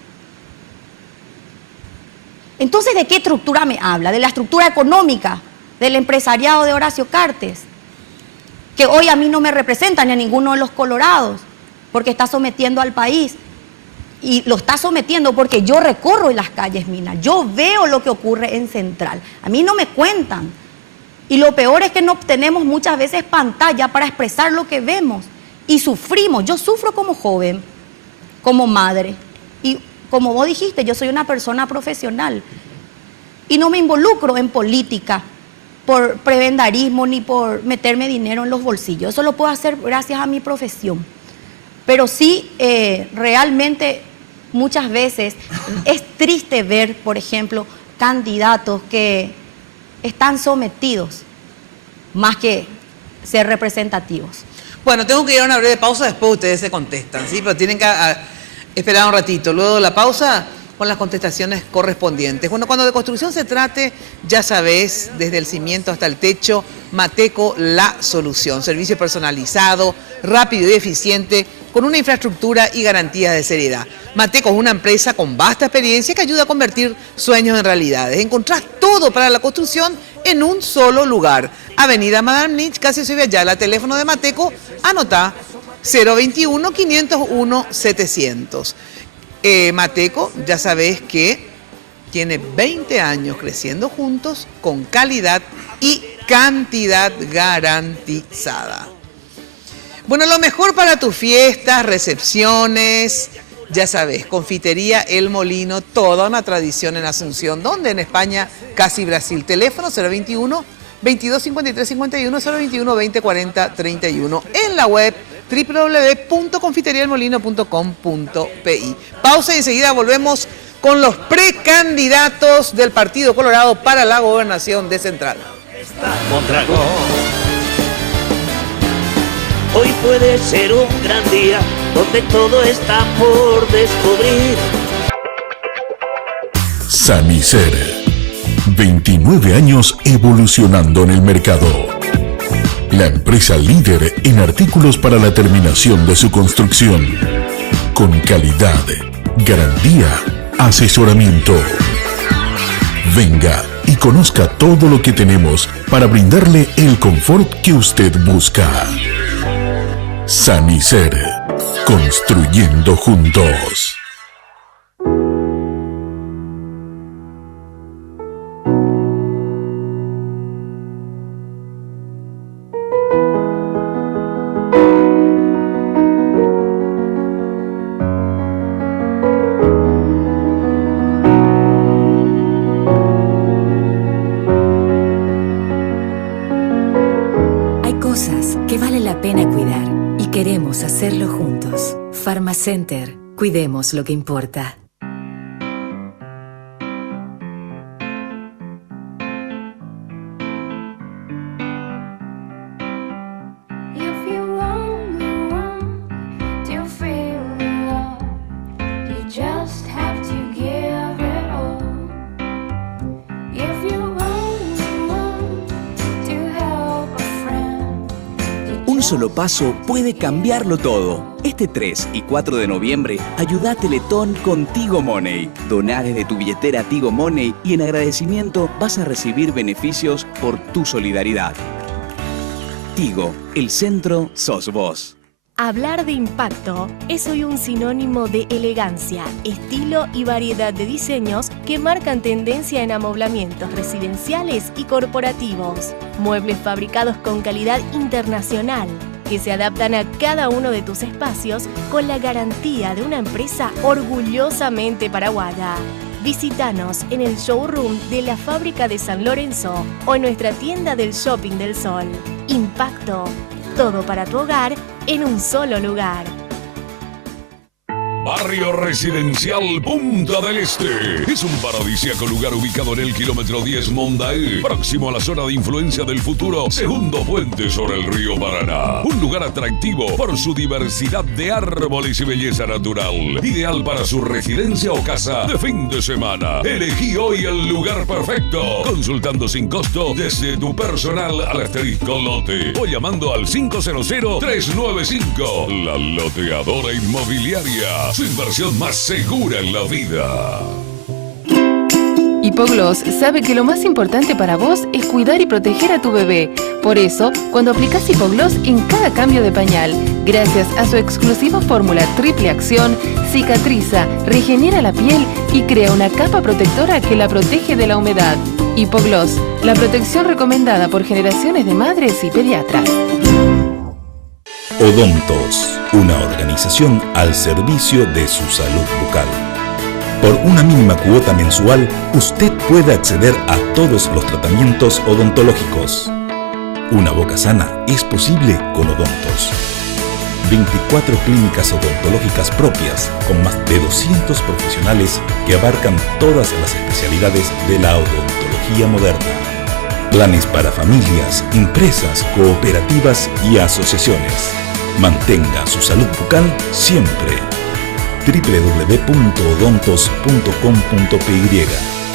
Entonces, ¿de qué estructura me habla? ¿De la estructura económica del empresariado de Horacio Cartes? Que hoy a mí no me representa ni a ninguno de los colorados, porque está sometiendo al país. Y lo está sometiendo porque yo recorro en las calles, Mina. Yo veo lo que ocurre en Central. A mí no me cuentan. Y lo peor es que no obtenemos muchas veces pantalla para expresar lo que vemos. Y sufrimos. Yo sufro como joven, como madre. Y como vos dijiste, yo soy una persona profesional. Y no me involucro en política por prebendarismo ni por meterme dinero en los bolsillos. Eso lo puedo hacer gracias a mi profesión. Pero sí, realmente muchas veces es triste ver, por ejemplo, candidatos que están sometidos más que ser representativos. Bueno, tengo que ir a una breve pausa, después ustedes se contestan, ¿sí? Pero tienen que esperar un ratito. Luego de la pausa, con las contestaciones correspondientes. Bueno, cuando de construcción se trate, ya sabés, desde el cimiento hasta el techo, Mateco, la solución. Servicio personalizado, rápido y eficiente, con una infraestructura y garantías de seriedad. Mateco es una empresa con vasta experiencia que ayuda a convertir sueños en realidades. Encontrás todo para la construcción en un solo lugar. Avenida Madame Nietzsche, casi se ve allá. La teléfono de Mateco, anotá, 021-501-700. Mateco, ya sabés que tiene 20 años creciendo juntos con calidad y cantidad garantizada. Bueno, lo mejor para tus fiestas, recepciones, ya sabés, Confitería El Molino, toda una tradición en Asunción, donde en España, casi Brasil. Teléfono 021-2253-51, 021-2040-31. En la web www.confiteriaelmolino.com.pi. Pausa y enseguida volvemos con los precandidatos del Partido Colorado para la gobernación de Central. Mondragón. Hoy puede ser un gran día donde todo está por descubrir. Sanicer. 29 años evolucionando en el mercado. La empresa líder en artículos para la terminación de su construcción. Con calidad, garantía, asesoramiento. Venga y conozca todo lo que tenemos para brindarle el confort que usted busca. Sanicer. Construyendo juntos. Hacerlo juntos. Pharmacenter. Cuidemos lo que importa. Un solo paso puede cambiarlo todo. Este 3 y 4 de noviembre, ayuda a Teletón con Tigo Money. Doná desde tu billetera Tigo Money y en agradecimiento vas a recibir beneficios por tu solidaridad. Tigo, el centro sos vos. Hablar de impacto es hoy un sinónimo de elegancia, estilo y variedad de diseños que marcan tendencia en amoblamientos residenciales y corporativos. Muebles fabricados con calidad internacional que se adaptan a cada uno de tus espacios con la garantía de una empresa orgullosamente paraguaya. Visítanos en el showroom de la fábrica de San Lorenzo o en nuestra tienda del Shopping del Sol. Impacto. Todo para tu hogar en un solo lugar. Barrio Residencial Punta del Este. Es un paradisíaco lugar ubicado en el kilómetro 10 Mondaé, próximo a la zona de influencia del futuro segundo puente sobre el río Paraná. Un lugar atractivo por su diversidad de árboles y belleza natural. Ideal para su residencia o casa de fin de semana. Elegí hoy el lugar perfecto. Consultando sin costo desde tu personal al asterisco lote o llamando al 500-395. La Loteadora Inmobiliaria. Su inversión más segura en la vida. Hipogloss sabe que lo más importante para vos es cuidar y proteger a tu bebé. Por eso, cuando aplicás Hipogloss en cada cambio de pañal, gracias a su exclusiva fórmula triple acción, cicatriza, regenera la piel y crea una capa protectora que la protege de la humedad. Hipogloss, la protección recomendada por generaciones de madres y pediatras. Odontos, una organización al servicio de su salud bucal. Por una mínima cuota mensual, usted puede acceder a todos los tratamientos odontológicos. Una boca sana es posible con Odontos. 24 clínicas odontológicas propias con más de 200 profesionales que abarcan todas las especialidades de la odontología moderna. Planes para familias, empresas, cooperativas y asociaciones. Mantenga su salud bucal siempre. www.odontos.com.py.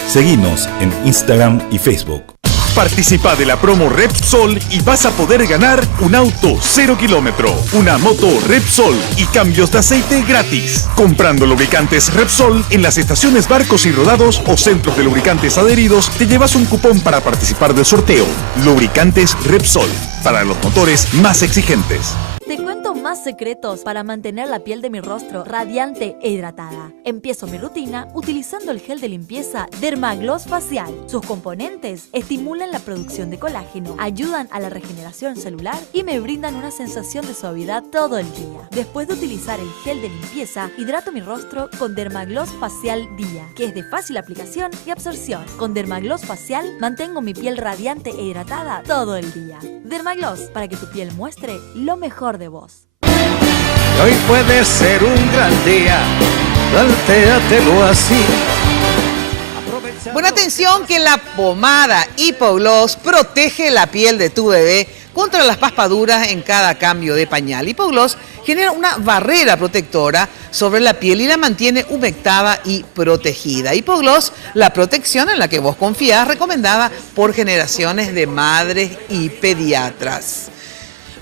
Seguinos en Instagram y Facebook. Participa de la promo Repsol y vas a poder ganar un auto 0 kilómetro, una moto Repsol y cambios de aceite gratis. Comprando lubricantes Repsol en las estaciones Barcos y Rodados o centros de lubricantes adheridos, te llevas un cupón para participar del sorteo. Lubricantes Repsol, para los motores más exigentes. Te cuento más secretos para mantener la piel de mi rostro radiante e hidratada. Empiezo mi rutina utilizando el gel de limpieza Dermagloss Facial. Sus componentes estimulan la producción de colágeno, ayudan a la regeneración celular y me brindan una sensación de suavidad todo el día. Después de utilizar el gel de limpieza, hidrato mi rostro con Dermagloss Facial Día, que es de fácil aplicación y absorción. Con Dermagloss Facial mantengo mi piel radiante e hidratada todo el día. Dermagloss, para que tu piel muestre lo mejor de vos. Hoy puede ser un gran día, plantéatelo así. Buena atención que la pomada Hipogloss protege la piel de tu bebé contra las paspaduras en cada cambio de pañal. Hipogloss genera una barrera protectora sobre la piel y la mantiene humectada y protegida. Hipogloss, la protección en la que vos confías, recomendada por generaciones de madres y pediatras.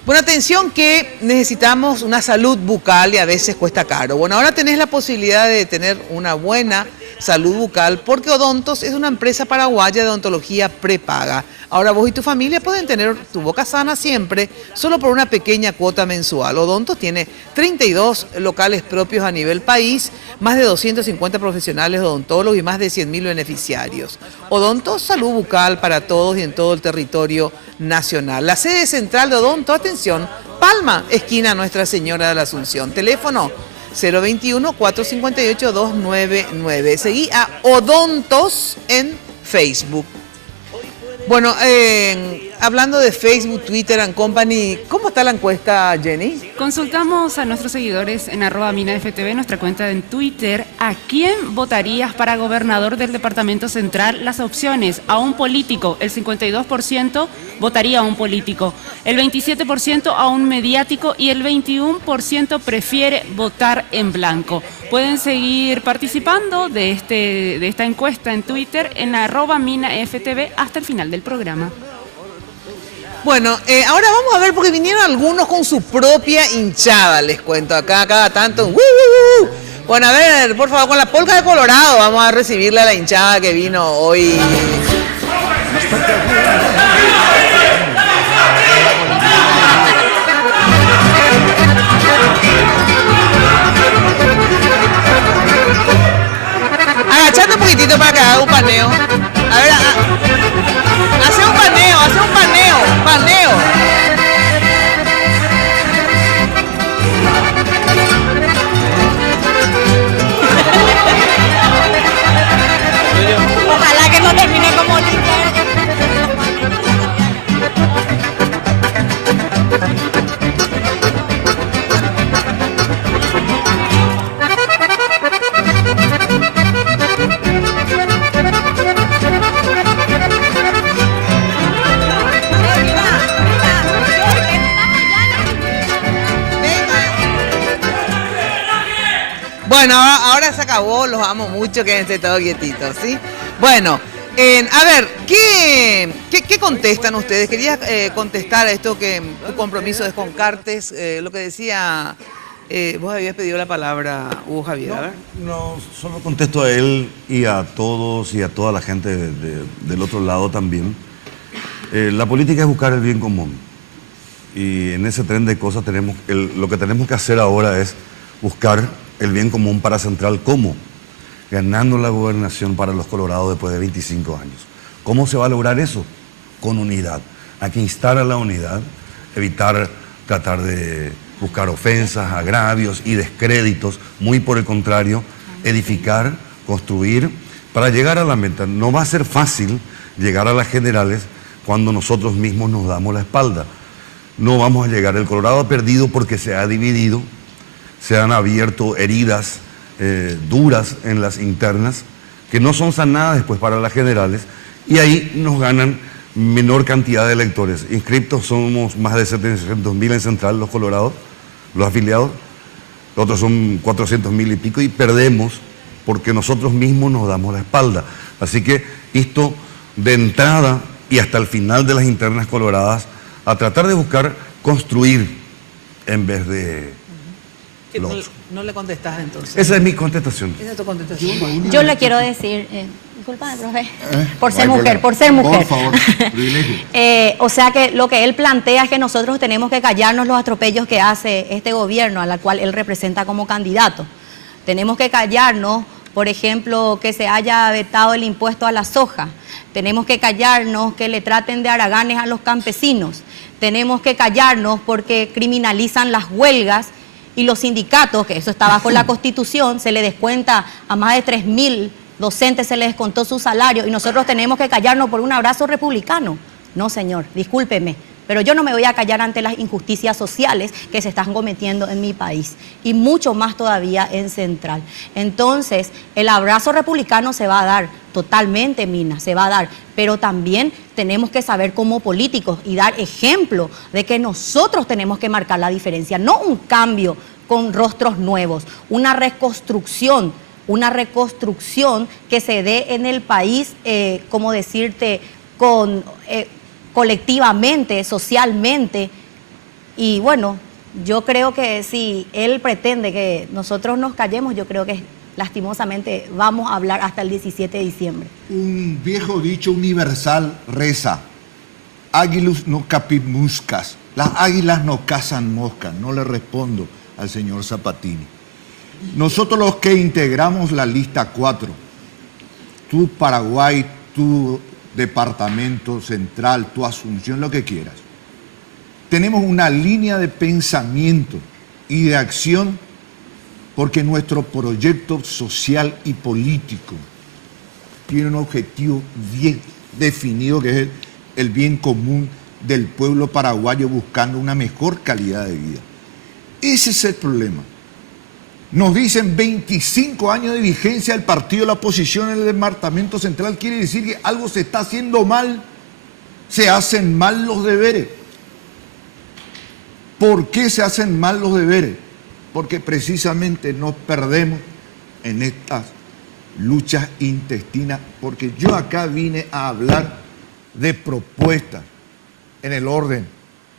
Bueno, atención que necesitamos una salud bucal y a veces cuesta caro. Bueno, ahora tenés la posibilidad de tener una buena salud bucal porque Odontos es una empresa paraguaya de odontología prepaga. Ahora vos y tu familia pueden tener tu boca sana siempre, solo por una pequeña cuota mensual. Odontos tiene 32 locales propios a nivel país, más de 250 profesionales odontólogos y más de 100.000 beneficiarios. Odontos, salud bucal para todos y en todo el territorio nacional. La sede central de Odonto, atención, Palma, esquina Nuestra Señora de la Asunción. Teléfono 021-458-299. Seguí a Odontos en Facebook. Bueno, hablando de Facebook, Twitter and Company, ¿cómo está la encuesta, Jenny? Consultamos a nuestros seguidores en @minaftv, nuestra cuenta en Twitter, ¿a quién votarías para gobernador del Departamento Central? Las opciones: a un político, el 52% votaría a un político, el 27% a un mediático y el 21% prefiere votar en blanco. Pueden seguir participando de esta encuesta en Twitter en @minaftv hasta el final del programa. Bueno, ahora vamos a ver, porque vinieron algunos con su propia hinchada, les cuento acá, cada tanto. Bueno, a ver, por favor, con la polca de Colorado vamos a recibirle a la hinchada que vino hoy. Agachate un poquitito para que haga un paneo. A ver, hace un paneo, paneo. Ojalá que no termine como Olimpia. Bueno, ahora se acabó, los amo mucho, quédense todos quietitos, ¿sí? Bueno, a ver, ¿qué contestan ustedes? Quería contestar a esto que tu compromiso es con Cartes, lo que decía, vos habías pedido la palabra, Hugo Javier, a ver. No, solo contesto a él y a todos y a toda la gente del otro lado también. La política es buscar el bien común y en ese tren de cosas lo que tenemos que hacer ahora es buscar el bien común para Central. ¿Cómo? Ganando la gobernación para los colorados después de 25 años. ¿Cómo se va a lograr eso? Con unidad. Hay que instar a la unidad, evitar tratar de buscar ofensas, agravios y descréditos. Muy por el contrario, edificar, construir, para llegar a la meta. No va a ser fácil llegar a las generales cuando nosotros mismos nos damos la espalda. No vamos a llegar. El Colorado ha perdido porque se ha dividido, se han abierto heridas duras en las internas que no son sanadas después para las generales y ahí nos ganan menor cantidad de electores. Inscriptos somos más de 700.000 en Central, los colorados, los afiliados, los otros son 400.000 y pico y perdemos porque nosotros mismos nos damos la espalda. Así que esto de entrada y hasta el final de las internas coloradas, a tratar de buscar construir en vez de... No le contestás entonces. Esa es mi contestación. Esa es tu contestación. Yo le quiero decir, disculpa, profe, por ser mujer. Por favor, privilegio. O sea que lo que él plantea es que nosotros tenemos que callarnos los atropellos que hace este gobierno, a la cual él representa como candidato. Tenemos que callarnos, por ejemplo, que se haya vetado el impuesto a la soja. Tenemos que callarnos que le traten de haraganes a los campesinos. Tenemos que callarnos porque criminalizan las huelgas y los sindicatos, que eso está bajo la Constitución, se le descuenta a más de 3.000 docentes, se les descontó su salario y nosotros tenemos que callarnos por un abrazo republicano. No, señor, discúlpeme, pero yo no me voy a callar ante las injusticias sociales que se están cometiendo en mi país y mucho más todavía en Central. Entonces, el abrazo republicano se va a dar totalmente, Mina, se va a dar, pero también tenemos que saber como políticos y dar ejemplo de que nosotros tenemos que marcar la diferencia, no un cambio con rostros nuevos, una reconstrucción que se dé en el país, como decirte, colectivamente, socialmente. Y bueno, yo creo que si él pretende que nosotros nos callemos, yo creo que lastimosamente vamos a hablar hasta el 17 de diciembre. Un viejo dicho universal reza: águilus no capit muscas. Las águilas no cazan moscas. No le respondo al señor Zapatini. Nosotros los que integramos la lista 4, tú Paraguay, tú Departamento Central, tu Asunción, lo que quieras, tenemos una línea de pensamiento y de acción porque nuestro proyecto social y político tiene un objetivo bien definido, que es el bien común del pueblo paraguayo buscando una mejor calidad de vida. Ese es el problema. Nos dicen 25 años de vigencia del partido de la oposición en el Departamento Central. Quiere decir que algo se está haciendo mal. Se hacen mal los deberes. ¿Por qué se hacen mal los deberes? Porque precisamente nos perdemos en estas luchas intestinas. Porque yo acá vine a hablar de propuestas en el orden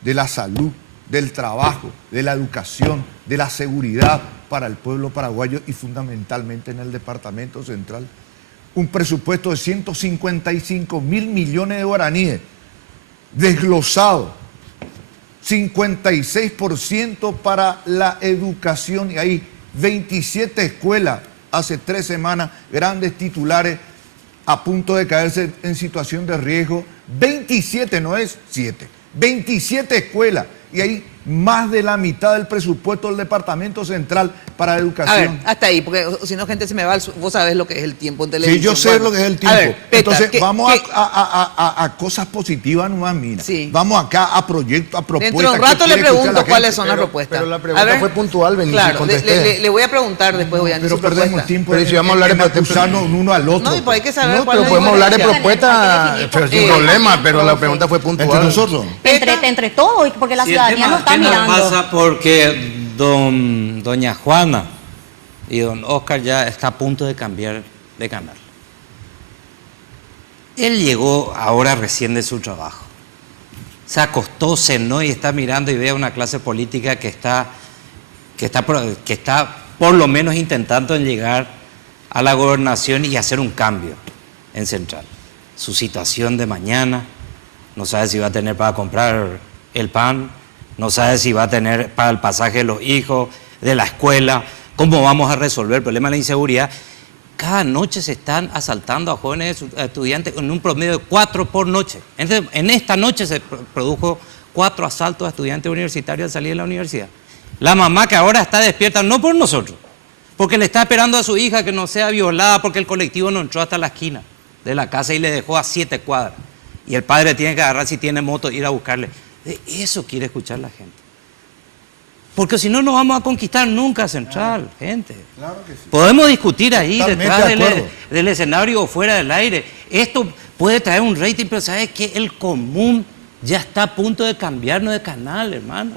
de la salud, del trabajo, de la educación, de la seguridad para el pueblo paraguayo y fundamentalmente en el departamento central. Un presupuesto de 155.000 millones de guaraníes, desglosado, 56% para la educación y ahí 27 escuelas, hace 3 semanas, grandes titulares a punto de caerse en situación de riesgo, 27, no es 7, 27 escuelas y ahí más de la mitad del presupuesto del Departamento Central para la educación. A ver, hasta ahí, porque si no, gente, se me va, vos sabés lo que es el tiempo en televisión. Sí, yo sé lo que es el tiempo. A ver, Peta, entonces, vamos a cosas positivas nomás, mira. Sí. Vamos acá a proyectos, a propuestas. Dentro de un rato le pregunto cuáles son las propuestas. Pero la pregunta fue puntual, Benítez. Claro, le voy a preguntar después, voy a Pero perdemos tiempo pero si vamos a hablar de acusarnos uno al otro. No, y pues hay que saber cuál pero podemos hablar de propuestas, pero sin problema, pero la pregunta fue puntual. Entre nosotros. Entre todos, porque la ciudadanía no está mirando. Pasa porque doña Juana y don Oscar ya está a punto de cambiar de canal. Él llegó ahora recién de su trabajo. Se acostó, cenó y está mirando y ve a una clase política que está por lo menos intentando en llegar a la gobernación y hacer un cambio en Central. Su situación de mañana, no sabe si va a tener para comprar el pan, no sabe si va a tener para el pasaje de los hijos, de la escuela, cómo vamos a resolver el problema de la inseguridad. Cada noche se están asaltando a jóvenes estudiantes en un promedio de 4 por noche. En esta noche se produjo 4 asaltos a estudiantes universitarios al salir de la universidad. La mamá que ahora está despierta, no por nosotros, porque le está esperando a su hija que no sea violada porque el colectivo no entró hasta la esquina de la casa y le dejó a 7 cuadras. Y el padre tiene que agarrar, si tiene moto, ir a buscarle. Eso quiere escuchar la gente. Porque si no, no vamos a conquistar nunca Central, gente. Claro que sí. Podemos discutir ahí detrás del escenario o fuera del aire. Esto puede traer un rating, pero ¿sabes qué? El común ya está a punto de cambiarnos de canal, hermano.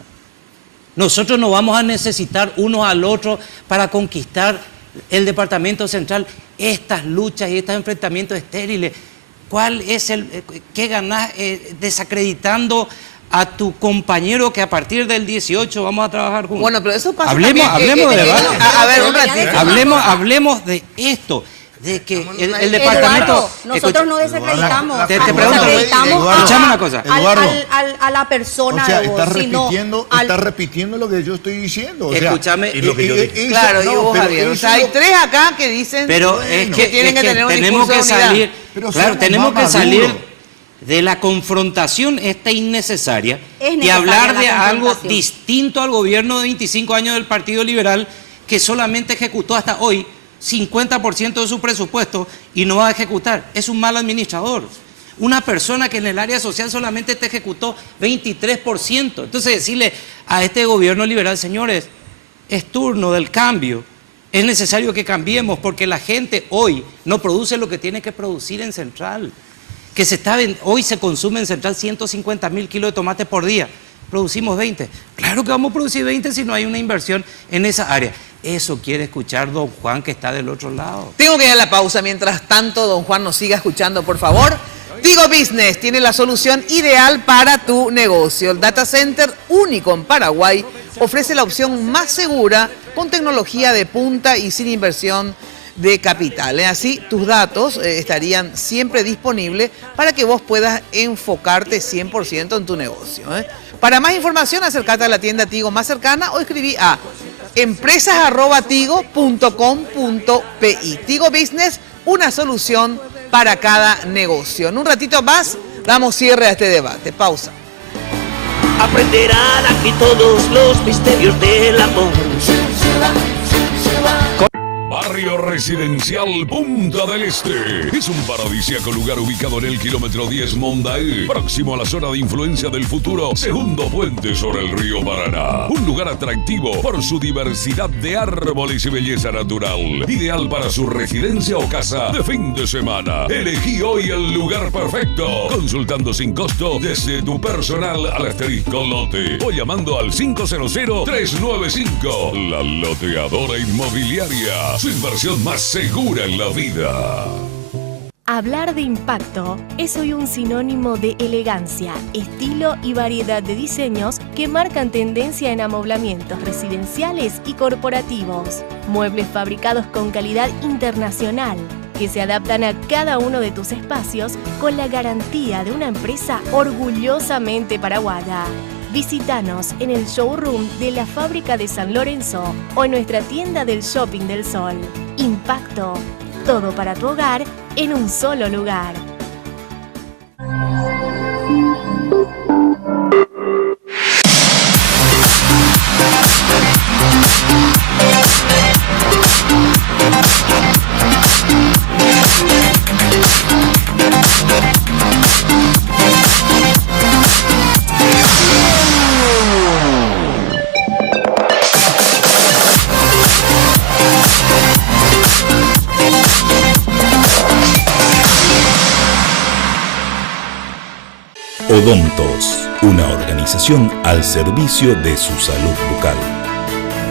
Nosotros no vamos a necesitar uno al otro para conquistar el Departamento Central. Estas luchas y estos enfrentamientos estériles, ¿qué ganás desacreditando a tu compañero que a partir del 18 vamos a trabajar juntos? Bueno, pero eso pasa hablemos de debate. A ver, un ratito. Hablemos de esto, de que el departamento... Eduardo, nosotros no desacreditamos. Te pregunto, escuchame una cosa. A la persona. O sea, está repitiendo lo que yo estoy diciendo. O sea, escúchame lo que yo dije. Claro, y vos, Javier. O sea, hay 3 acá que dicen que tienen que tener un discurso de unidad. Claro, tenemos que salir de la confrontación esta innecesaria y hablar de algo distinto al gobierno de 25 años del Partido Liberal, que solamente ejecutó hasta hoy 50% de su presupuesto y no va a ejecutar. Es un mal administrador. Una persona que en el área social solamente te ejecutó 23%. Entonces decirle a este gobierno liberal, señores, es turno del cambio. Es necesario que cambiemos porque la gente hoy no produce lo que tiene que producir en Central. Hoy se consume en Central 150.000 kilos de tomate por día. Producimos 20. Claro que vamos a producir 20 si no hay una inversión en esa área. Eso quiere escuchar don Juan, que está del otro lado. Tengo que ir a la pausa. Mientras tanto, don Juan nos siga escuchando, por favor. Tigo Business tiene la solución ideal para tu negocio. El data center único en Paraguay ofrece la opción más segura con tecnología de punta y sin inversión de capital. Así tus datos estarían siempre disponibles para que vos puedas enfocarte 100% en tu negocio. Para más información, acércate a la tienda Tigo más cercana o escribí a empresas@tigo.com.pi. Tigo Business, una solución para cada negocio. En un ratito más damos cierre a este debate. Pausa. Aprenderán aquí todos los misterios del amor. Barrio Residencial Punta del Este. Es un paradisíaco lugar ubicado en el kilómetro 10 Mondaí, próximo a la zona de influencia del futuro segundo puente sobre el río Paraná. Un lugar atractivo por su diversidad de árboles y belleza natural. Ideal para su residencia o casa de fin de semana. Elegí hoy el lugar perfecto. Consultando sin costo desde tu personal al asterisco lote o llamando al 500-395. La Loteadora Inmobiliaria. Su inversión más segura en la vida. Hablar de impacto es hoy un sinónimo de elegancia, estilo y variedad de diseños que marcan tendencia en amoblamientos residenciales y corporativos. Muebles fabricados con calidad internacional que se adaptan a cada uno de tus espacios con la garantía de una empresa orgullosamente paraguaya. Visítanos en el showroom de la fábrica de San Lorenzo o en nuestra tienda del Shopping del Sol. Impacto. Todo para tu hogar en un solo lugar. Odontos, una organización al servicio de su salud bucal.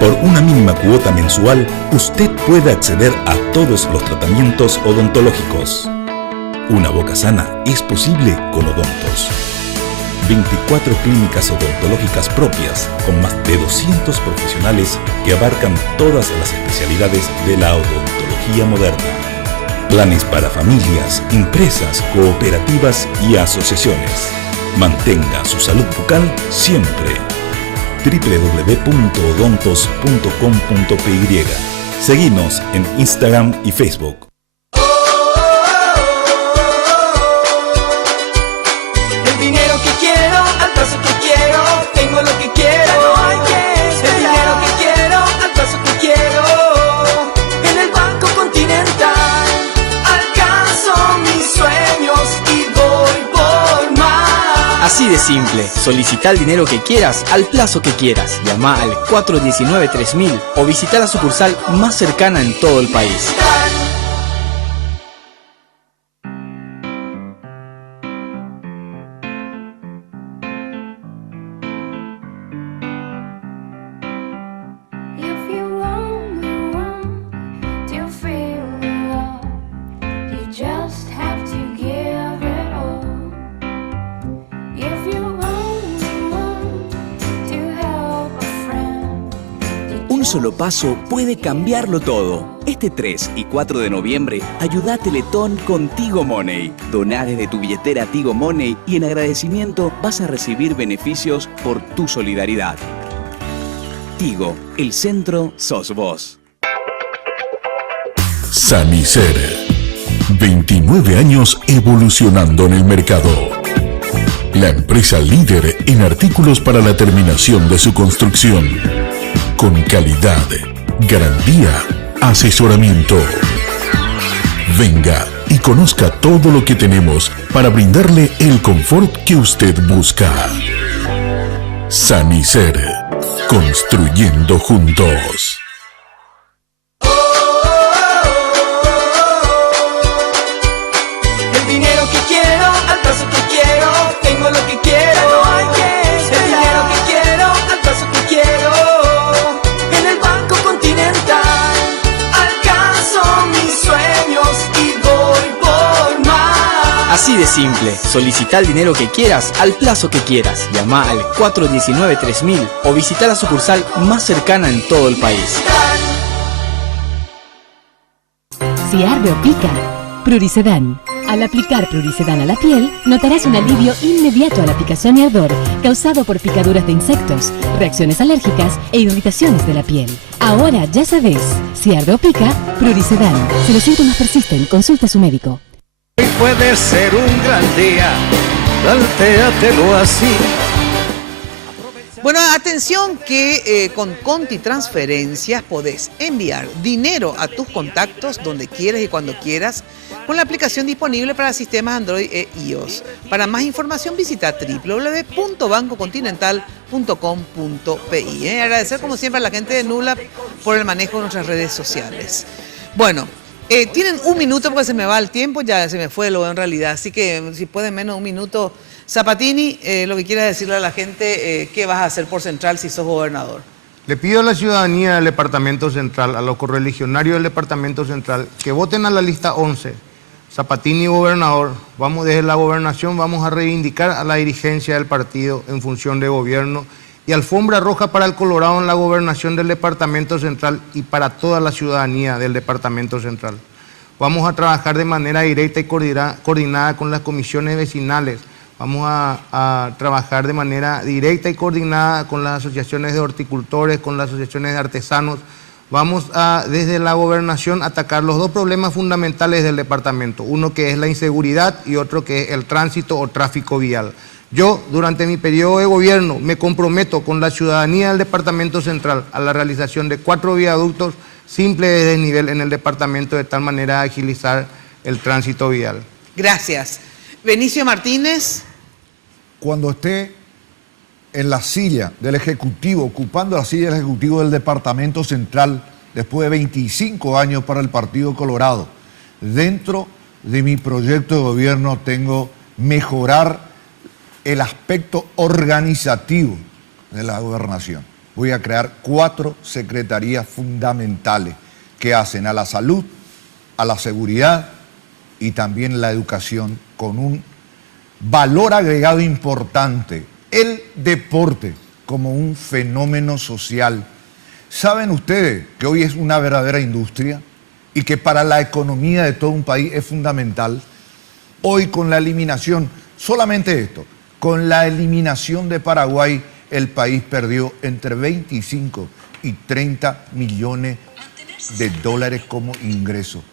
Por una mínima cuota mensual, usted puede acceder a todos los tratamientos odontológicos. Una boca sana es posible con Odontos. 24 clínicas odontológicas propias con más de 200 profesionales que abarcan todas las especialidades de la odontología moderna. Planes para familias, empresas, cooperativas y asociaciones. Mantenga su salud bucal siempre. www.odontos.com.py. Seguinos en Instagram y Facebook. El dinero que quiero, al paso que quiero, tengo lo que quiero. No hay que esperar. El dinero que quiero, al paso que quiero, en el Banco Continental. Alcanzo mis sueños y voy por más. Así de simple, solicita el dinero que quieras al plazo que quieras. Llama al 419-3000 o visita la sucursal más cercana en todo el país. Un solo paso puede cambiarlo todo. Este 3 y 4 de noviembre, ayuda a Teletón con Tigo Money. Doná desde tu billetera Tigo Money y en agradecimiento vas a recibir beneficios por tu solidaridad. Tigo, el centro sos vos. Sanicer. 29 años evolucionando en el mercado. La empresa líder en artículos para la terminación de su construcción. Con calidad, garantía, asesoramiento. Venga y conozca todo lo que tenemos para brindarle el confort que usted busca. Sanicer. Construyendo juntos. El dinero que quiero, al paso que quiero, tengo lo que quiero. No hay que esperar. El dinero que quiero, al paso que quiero, en el Banco Continental. Alcanzo mis sueños y voy por más. Así de simple, solicita el dinero que quieras al plazo que quieras. Llama al 419-3000 o visita la sucursal más cercana en todo el país. Ciarro pica. Plurisedán. Al aplicar Plurisedán a la piel, notarás un alivio inmediato a la picazón y ardor causado por picaduras de insectos, reacciones alérgicas e irritaciones de la piel. Ahora ya sabes, si ardor pica, Plurisedán. Si los síntomas persisten, consulta a su médico. Hoy puede ser un gran día, plantéatelo así. Bueno, atención que con Conti Transferencias podés enviar dinero a tus contactos donde quieras y cuando quieras con la aplicación disponible para sistemas Android e iOS. Para más información visita www.bancocontinental.com.pi. Agradecer como siempre a la gente de Nula por el manejo de nuestras redes sociales. Bueno, tienen un minuto porque se me va el tiempo, ya se me fue lo en realidad, así que si pueden menos un minuto. Zapatini, lo que quieras decirle a la gente, ¿qué vas a hacer por Central si sos gobernador? Le pido a la ciudadanía del Departamento Central, a los correligionarios del Departamento Central, que voten a la lista 11, Zapatini gobernador, vamos desde la gobernación, vamos a reivindicar a la dirigencia del partido en función de gobierno y alfombra roja para el Colorado en la gobernación del Departamento Central y para toda la ciudadanía del Departamento Central. Vamos a trabajar de manera directa y coordinada con las comisiones vecinales. Vamos a trabajar de manera directa y coordinada con las asociaciones de horticultores, con las asociaciones de artesanos. Vamos a, desde la gobernación, atacar los dos problemas fundamentales del departamento. Uno que es la inseguridad y otro que es el tránsito o tráfico vial. Yo, durante mi periodo de gobierno, me comprometo con la ciudadanía del Departamento Central a la realización de 4 viaductos simples de desnivel en el departamento de tal manera a agilizar el tránsito vial. Gracias. Benicio Martínez. Cuando esté en la silla del Ejecutivo, ocupando la silla del Ejecutivo del Departamento Central, después de 25 años para el Partido Colorado, dentro de mi proyecto de gobierno tengo mejorar el aspecto organizativo de la gobernación. Voy a crear 4 secretarías fundamentales que hacen a la salud, a la seguridad y también la educación con un valor agregado importante. El deporte como un fenómeno social. ¿Saben ustedes que hoy es una verdadera industria y que para la economía de todo un país es fundamental? Hoy con la eliminación, solamente esto, con la eliminación de Paraguay, el país perdió entre 25 y 30 millones de dólares como ingreso,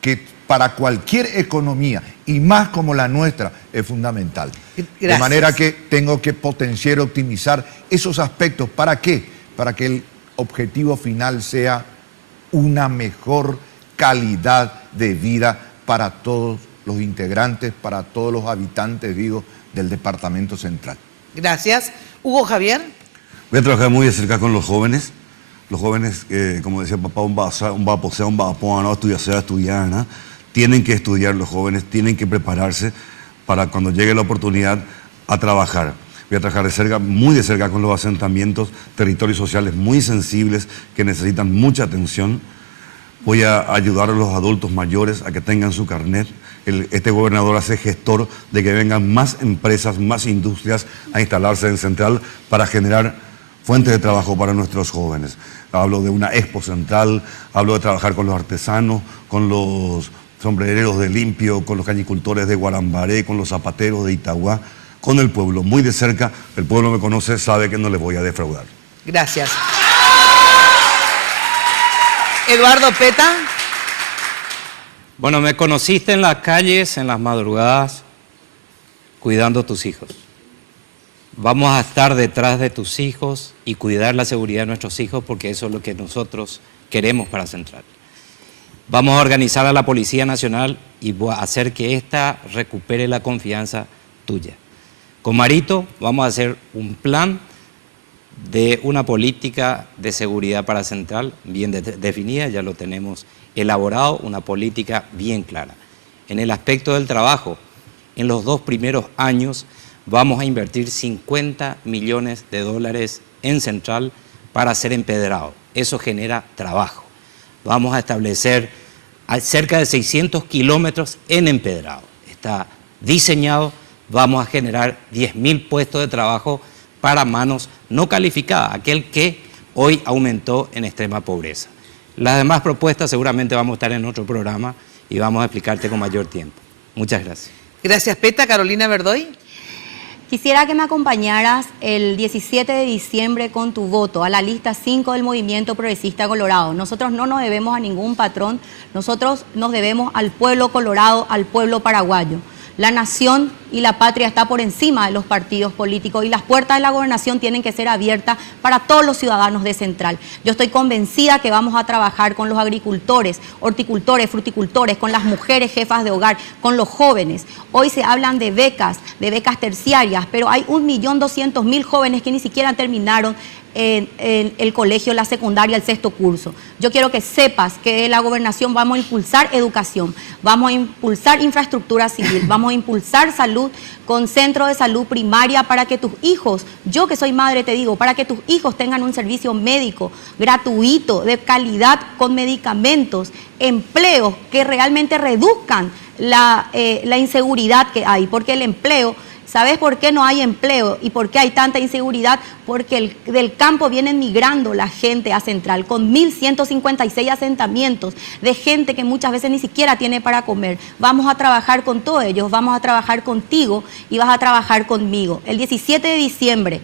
que para cualquier economía, y más como la nuestra, es fundamental. Gracias. De manera que tengo que potenciar, optimizar esos aspectos. ¿Para qué? Para que el objetivo final sea una mejor calidad de vida para todos los integrantes, para todos los habitantes, digo, del Departamento Central. Gracias. Hugo Javier. Voy a trabajar muy de cerca con los jóvenes. Los jóvenes, como decía papá, estudiar, tienen que estudiar los jóvenes, tienen que prepararse para cuando llegue la oportunidad a trabajar. Voy a trabajar de cerca, muy de cerca con los asentamientos, territorios sociales muy sensibles que necesitan mucha atención. Voy a ayudar a los adultos mayores a que tengan su carnet. Este gobernador hace gestor de que vengan más empresas, más industrias a instalarse en Central para generar fuentes de trabajo para nuestros jóvenes. Hablo de una expo central, hablo de trabajar con los artesanos, con los sombrereros de Limpio, con los cañicultores de Guarambaré, con los zapateros de Itagua, con el pueblo, muy de cerca. El pueblo me conoce, sabe que no les voy a defraudar. Gracias. Eduardo Peta. Bueno, me conociste en las calles, en las madrugadas, cuidando a tus hijos. Vamos a estar detrás de tus hijos y cuidar la seguridad de nuestros hijos porque eso es lo que nosotros queremos para Central. Vamos a organizar a la Policía Nacional y a hacer que ésta recupere la confianza tuya. Con Marito vamos a hacer un plan de una política de seguridad para Central bien definida, ya lo tenemos elaborado, una política bien clara. En el aspecto del trabajo, en los 2 primeros años vamos a invertir 50 millones de dólares en Central para ser empedrado. Eso genera trabajo. Vamos a establecer cerca de 600 kilómetros en empedrado. Está diseñado, vamos a generar 10.000 puestos de trabajo para manos no calificadas, aquel que hoy aumentó en extrema pobreza. Las demás propuestas seguramente vamos a estar en otro programa y vamos a explicarte con mayor tiempo. Muchas gracias. Gracias, Peta. Carolina Verdoy. Quisiera que me acompañaras el 17 de diciembre con tu voto a la lista 5 del Movimiento Progresista Colorado. Nosotros no nos debemos a ningún patrón, nosotros nos debemos al pueblo colorado, al pueblo paraguayo. La nación y la patria está por encima de los partidos políticos y las puertas de la gobernación tienen que ser abiertas para todos los ciudadanos de Central. Yo estoy convencida que vamos a trabajar con los agricultores, horticultores, fruticultores, con las mujeres jefas de hogar, con los jóvenes. Hoy se hablan de becas terciarias, pero hay 1.200.000 jóvenes que ni siquiera terminaron en el colegio, la secundaria, el 6º curso. Yo quiero que sepas que en la gobernación vamos a impulsar educación, vamos a impulsar infraestructura civil, vamos a impulsar salud con centro de salud primaria para que tus hijos, yo que soy madre te digo, para que tus hijos tengan un servicio médico gratuito, de calidad, con medicamentos, empleos que realmente reduzcan la inseguridad que hay, porque el empleo, ¿sabes por qué no hay empleo y por qué hay tanta inseguridad? Porque del campo vienen migrando la gente a Central con 1.156 asentamientos de gente que muchas veces ni siquiera tiene para comer. Vamos a trabajar con todos ellos, vamos a trabajar contigo y vas a trabajar conmigo. El 17 de diciembre,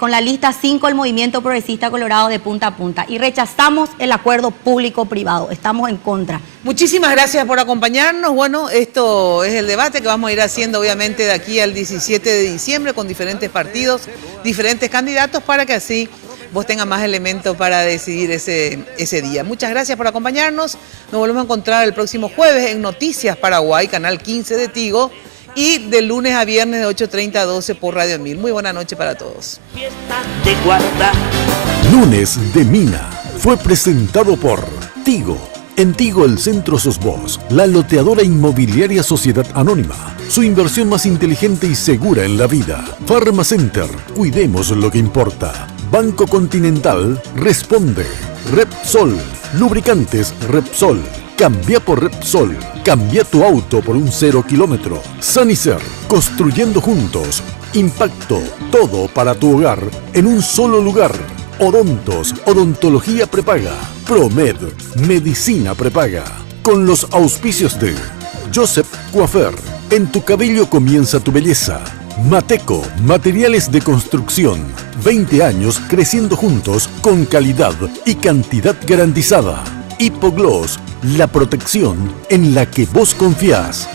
con la lista 5 el Movimiento Progresista Colorado de punta a punta, y rechazamos el acuerdo público-privado, estamos en contra. Muchísimas gracias por acompañarnos. Bueno, esto es el debate que vamos a ir haciendo obviamente de aquí al 17 de diciembre con diferentes partidos, diferentes candidatos, para que así vos tengas más elementos para decidir ese día. Muchas gracias por acompañarnos. Nos volvemos a encontrar el próximo jueves en Noticias Paraguay, canal 15 de Tigo, y de lunes a viernes de 8:30 a 12 por Radio 1000. Muy buena noche para todos. Lunes de Mina fue presentado por Tigo. En Tigo el centro sos vos, la loteadora inmobiliaria Sociedad Anónima. Su inversión más inteligente y segura en la vida. Farmacenter, cuidemos lo que importa. Banco Continental, responde. Repsol, lubricantes Repsol. Cambia por Repsol. Cambia tu auto por un 0 kilómetro. Sanicer, construyendo juntos. Impacto, todo para tu hogar en un solo lugar. Odontos, odontología prepaga. Promed, medicina prepaga. Con los auspicios de Joseph Coiffeur, en tu cabello comienza tu belleza. Mateco, materiales de construcción. 20 años creciendo juntos con calidad y cantidad garantizada. Hipogloss, la protección en la que vos confías.